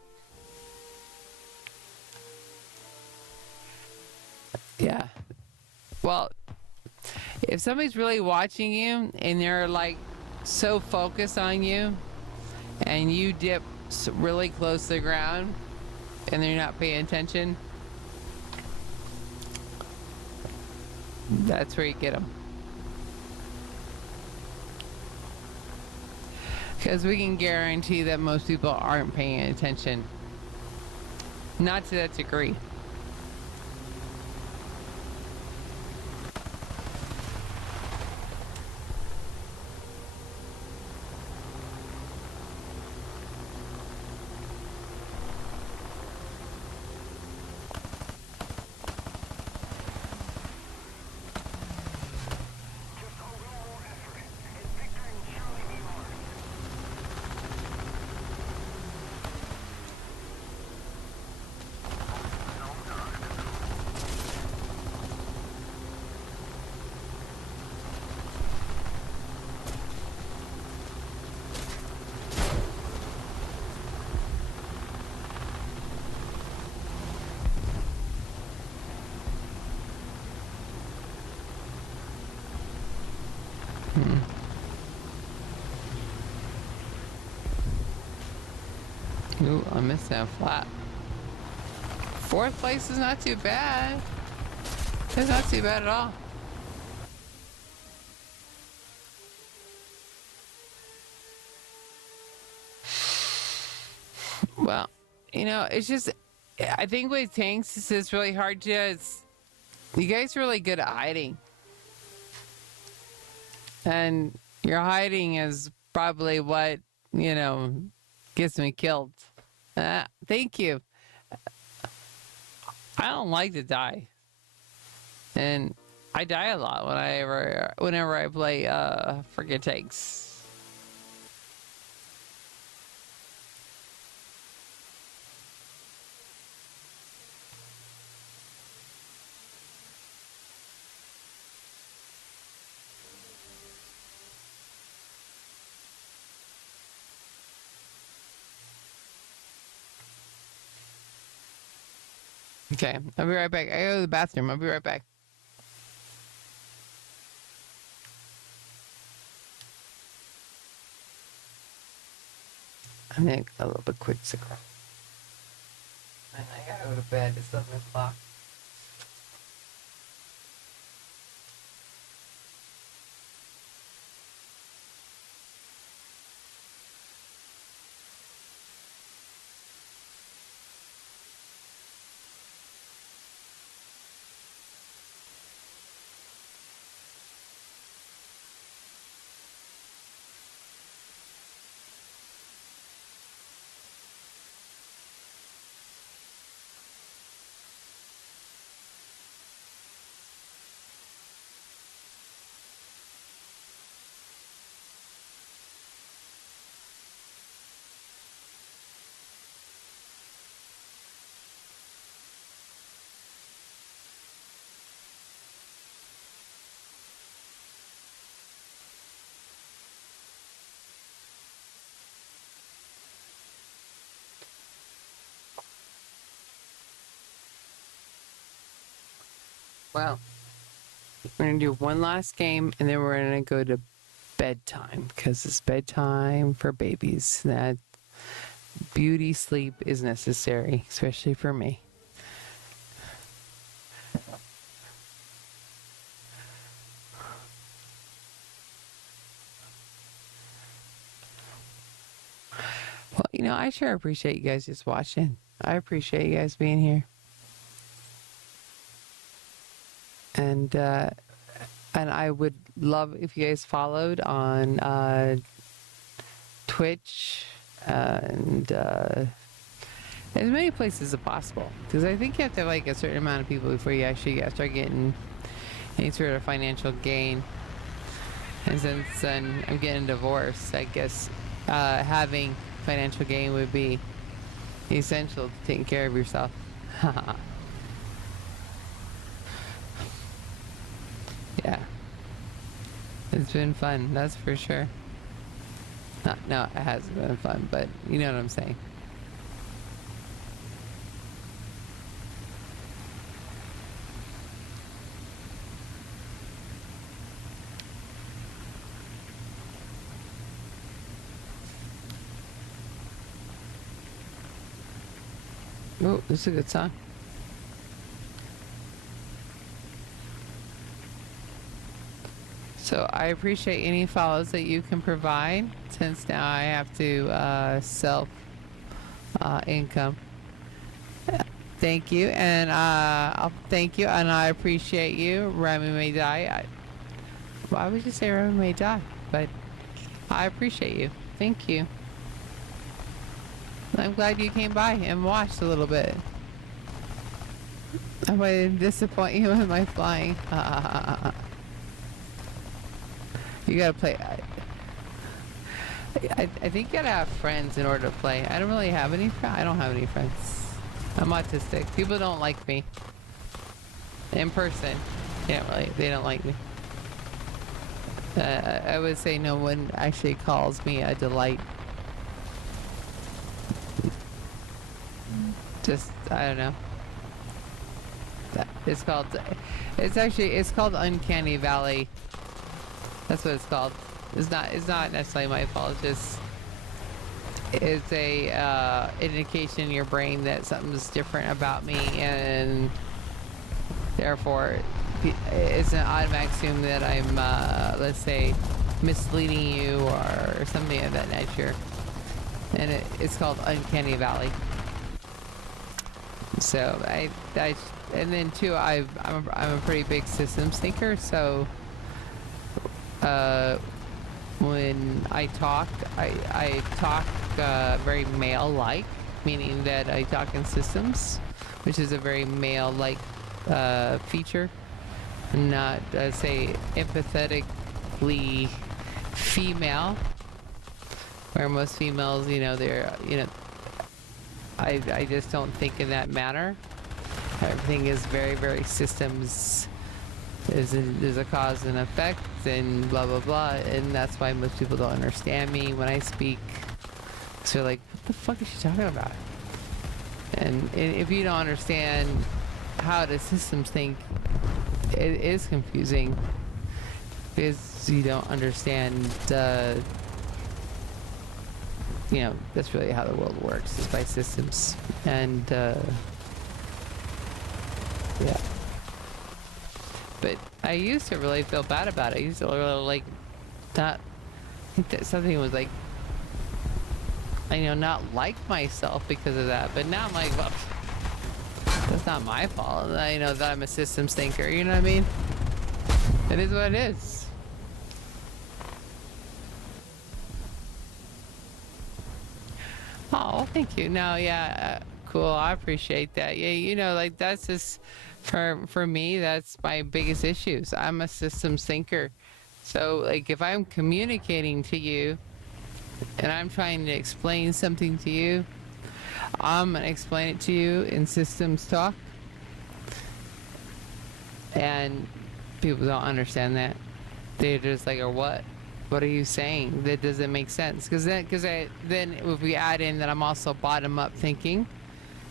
Yeah. Well, if somebody's really watching you and they're like so focused on you and you dip really close to the ground and they're not paying attention, that's where you get them. Because we can guarantee that most people aren't paying attention. Not to that degree. Ooh, I missed that flat. 4th place is not too bad. It's not too bad at all. Well, you know, it's just, I think with tanks, it's really hard to, you guys are really good at hiding. And your hiding is probably what, you know, gets me killed. Thank you. I don't like to die. And I die a lot whenever I play friggin' tanks. Okay, I'll be right back. I go to the bathroom. I'll be right back. I'm gonna a little bit quick cigarette. And I gotta go to bed. It's 11 o'clock. Well, we're gonna do one last game, and then we're gonna go to bedtime because it's bedtime for babies. That beauty sleep is necessary, especially for me. Well, I sure appreciate you guys just watching. I appreciate you guys being here. And I would love if you guys followed on Twitch and as many places as possible, because I think you have to have like a certain amount of people before you actually start getting any sort of financial gain. And since I'm getting divorced, I guess having financial gain would be essential to taking care of yourself. Yeah. It's been fun, that's for sure. No, it hasn't been fun, but you know what I'm saying. Oh, this is a good song. So I appreciate any follows that you can provide, since now I have to self income. Thank you, and I'll thank you, and I appreciate you. Remy may die. Why would you say Remy may die? But I appreciate you. Thank you. I'm glad you came by and watched a little bit. I might disappoint you in my flying. You gotta play. I think you gotta have friends in order to play. I don't really have any friends. I don't have any friends. I'm autistic. People don't like me. In person. They don't like me. I would say no one actually calls me a delight. Just, I don't know. It's called Uncanny Valley. That's what it's called. It's not necessarily my fault. It's a indication in your brain that something's different about me, and therefore it's an automatic assume that I'm let's say misleading you or something of that nature. And it's called Uncanny Valley. So and then too, I'm a pretty big systems thinker, so when I talk, I talk very male-like, meaning that I talk in systems, which is a very male-like feature, not say empathetically female, where most females, they're, I just don't think in that manner. Everything is very, very systems. There's a cause and effect and blah blah blah, and that's why most people don't understand me when I speak. So they're like, what the fuck is she talking about? And if you don't understand how the systems think, it is confusing because you don't understand. You know, that's really how the world works, is by systems. And yeah. But I used to really feel bad about it. I used to really, like, not think that something was like, you know, not like myself because of that. But now I'm like, well, that's not my fault. You know, that I'm a systems thinker. You know what I mean? It is what it is. Oh, thank you. No, yeah, cool. I appreciate that. Yeah, you know, like that's just for me. That's my biggest issues. I'm a systems thinker, so like if I'm communicating to you and I'm trying to explain something to you, I'm gonna explain it to you in systems talk, and people don't understand that. They're just like, or what? What are you saying? That doesn't make sense. Because then if we add in that I'm also bottom up thinking,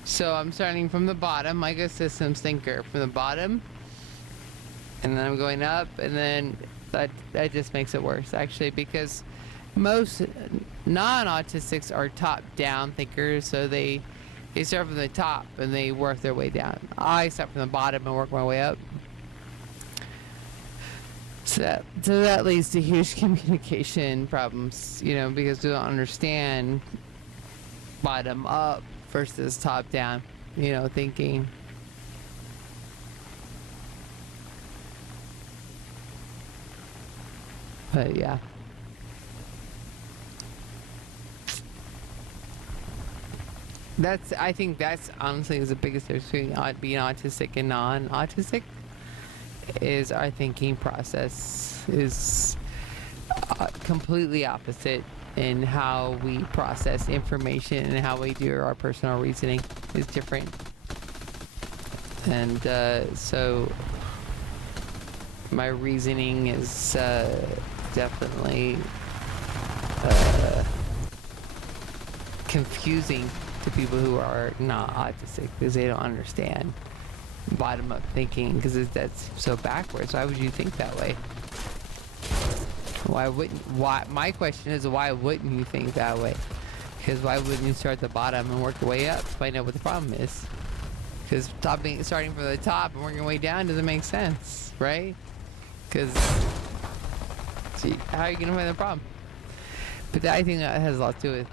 so I'm starting from the bottom, like a systems thinker, from the bottom, and then I'm going up, and then that just makes it worse actually, because most non-autistics are top-down thinkers, so they start from the top and they work their way down. I start from the bottom and work my way up. So that leads to huge communication problems, you know, because we don't understand bottom up versus top down, you know, thinking. But yeah. I think that's honestly is the biggest difference between being autistic and non-autistic. Is our thinking process is completely opposite in how we process information, and how we do our personal reasoning is different. And so my reasoning is definitely confusing to people who are not autistic, because they don't understand bottom-up thinking, because that's so backwards. Why would you think that way? My question is, why wouldn't you think that way? Because why wouldn't you start at the bottom and work your way up to find out what the problem is? Because starting from the top and working your way down doesn't make sense, right? Because how are you gonna find the problem? But I think that has a lot to do with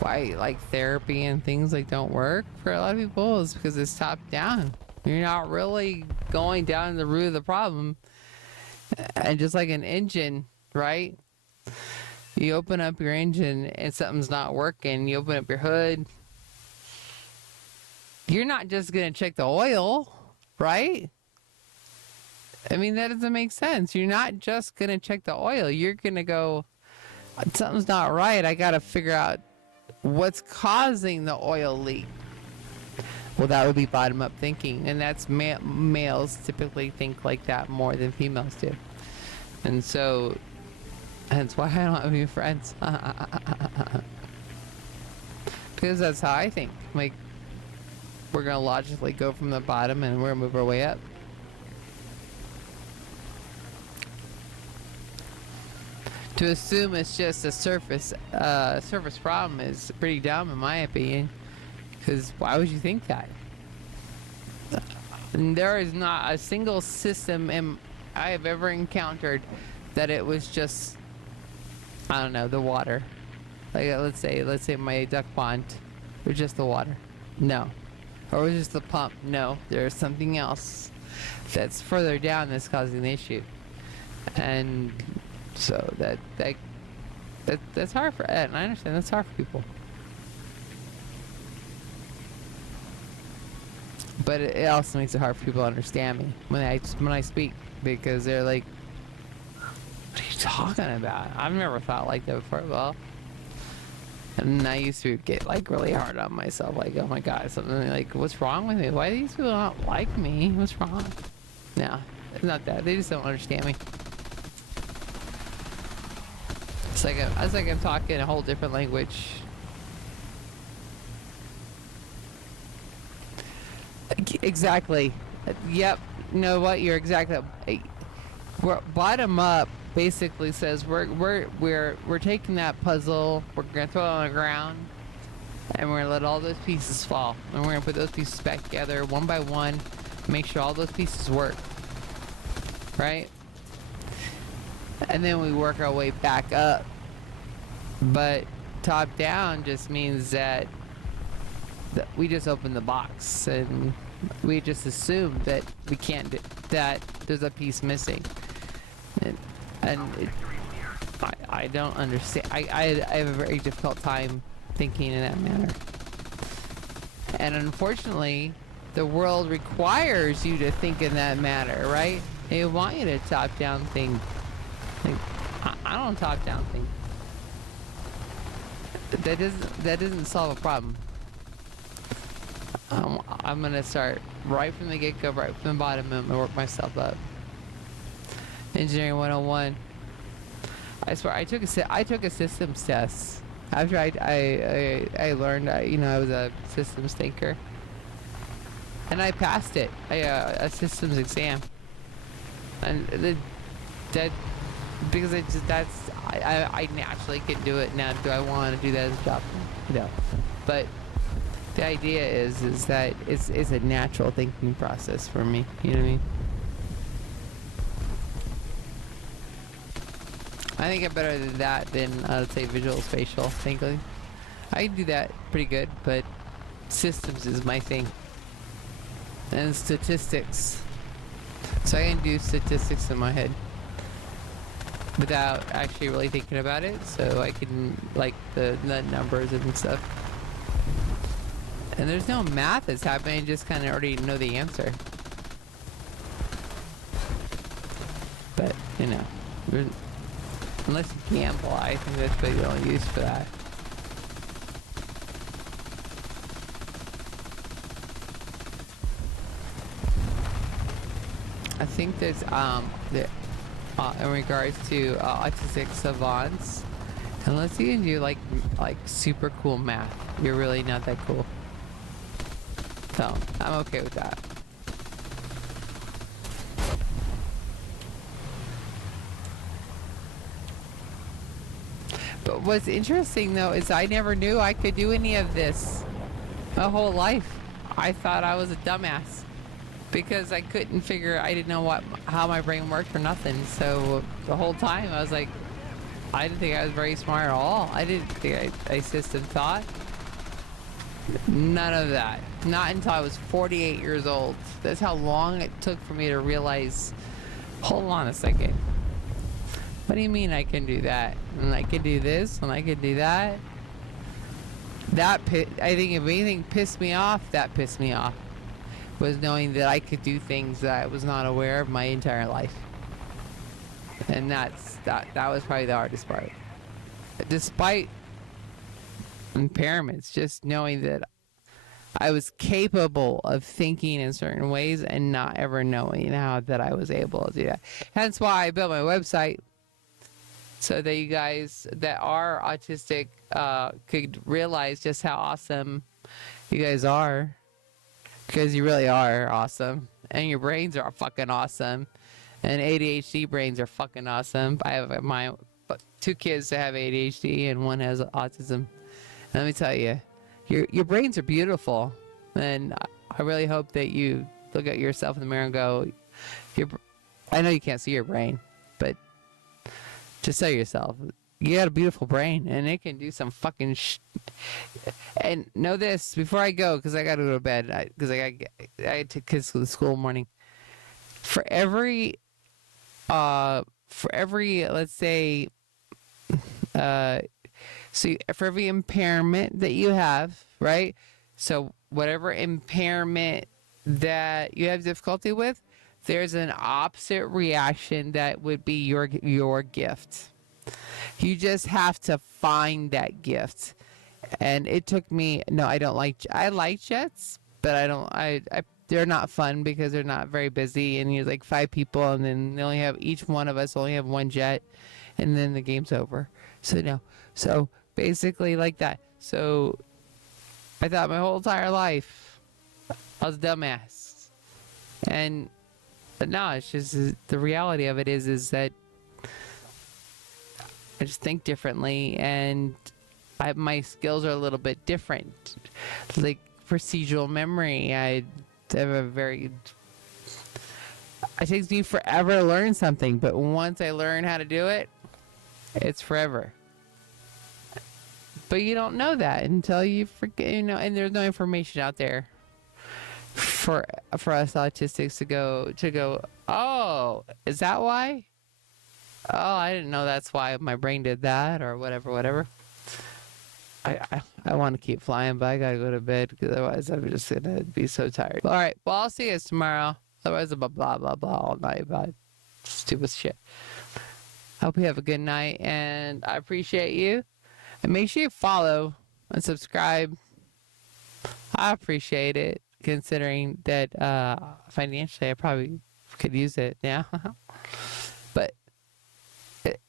why like therapy and things like don't work for a lot of people, is because it's top down. You're not really going down to the root of the problem. And just like an engine, right? You open up your engine and something's not working. You open up your hood. You're not just gonna check the oil, right? I mean, that doesn't make sense. You're not just gonna check the oil. You're gonna go, something's not right. I gotta figure out what's causing the oil leak. Well, that would be bottom-up thinking, and that's males typically think like that more than females do, and so hence why I don't have any friends. Because that's how I think. Like, we're gonna logically go from the bottom and we're gonna move our way up. To assume it's just a surface problem is pretty dumb, in my opinion. Because why would you think that? And there is not a single system I have ever encountered that it was just, I don't know, the water. Like let's say my duck pond was just the water. No. Or it was just the pump. No. There's something else that's further down that's causing the issue. And so that's hard for Ed, and I understand that's hard for people. But it also makes it hard for people to understand me when I speak, because they're like, "What are you talking about? I've never thought like that before." Well, and I used to get like really hard on myself, like, "Oh my God, something like, what's wrong with me? Why do these people not like me? What's wrong?" No, it's not that. They just don't understand me. It's like I'm talking a whole different language. Exactly. Yep. You know what? You're exactly. We're bottom up basically says we're taking that puzzle, we're gonna throw it on the ground, and we're gonna let all those pieces fall, and we're gonna put those pieces back together one by one, make sure all those pieces work, right? And then we work our way back up. But top down just means that we just open the box and we just assume that we can't that there's a piece missing, and I don't understand. I have a very difficult time thinking in that manner, and unfortunately the world requires you to think in that manner, right? They want you to top down think. Like, I don't top down think. That doesn't solve a problem. I'm gonna start right from the get-go, right from the bottom, and work myself up. Engineering 101. I swear, I took a systems test after I learned I was a systems thinker, and I passed it. A systems exam, and that because I naturally can do it now. Do I want to do that as a job? No, but the idea is that it's a natural thinking process for me. You know what I mean? I think I'm better at that than I'd say visual spatial thinking. I can do that pretty good, but systems is my thing. And statistics. So I can do statistics in my head without actually really thinking about it. So I can like the numbers and stuff. And there's no math that's happening, just kind of already know the answer. But, you know, unless you gamble, I think that's really the only use for that. I think there's, in regards to autistic savants, unless you can do like super cool math, you're really not that cool. So, I'm okay with that. But what's interesting though is I never knew I could do any of this my whole life. I thought I was a dumbass because I didn't know how my brain worked or nothing. So the whole time I was like, I didn't think I was very smart at all. I didn't think I system thought. None of that. Not until I was 48 years old. That's how long it took for me to realize, hold on a second. What do you mean I can do that? And I can do this, and I can do that? I think if anything pissed me off, that pissed me off. Was knowing that I could do things that I was not aware of my entire life. And that was probably the hardest part. Despite impairments, just knowing that I was capable of thinking in certain ways and not ever knowing how that I was able to do that. Hence why I built my website, so that you guys that are autistic could realize just how awesome you guys are, because you really are awesome, and your brains are fucking awesome, and ADHD brains are fucking awesome. I have my 2 kids that have ADHD and 1 has autism. Let me tell you, your brains are beautiful, and I really hope that you look at yourself in the mirror and go, I know you can't see your brain, but just tell yourself, you got a beautiful brain, and it can do some fucking And know this before I go, because I got to go to bed, because I had to kids to school in the morning. For every, let's say, for every impairment that you have, right? So whatever impairment that you have difficulty with, there's an opposite reaction that would be your gift. You just have to find that gift. And it took me, I like jets, but they're not fun because they're not very busy, and you're like 5 people, and then each one of us only have 1 jet, and then the game's over. So basically like that. So I thought my whole entire life I was a dumbass. But no, it's just the reality of it is that I just think differently, and my skills are a little bit different. Like procedural memory, I have a very. It takes me forever to learn something, but once I learn how to do it, it's forever. But you don't know that until you forget, and there's no information out there for us autistics to go, oh, is that why? Oh, I didn't know that's why my brain did that, or whatever. I want to keep flying, but I gotta go to bed because otherwise I'm just gonna be so tired. All right, well, I'll see you guys tomorrow. Otherwise, I'm blah blah blah all night about stupid shit. Hope you have a good night, and I appreciate you. And make sure you follow and subscribe. I appreciate it, considering that financially I probably could use it now. But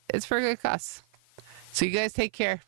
it's for a good cause. So you guys take care.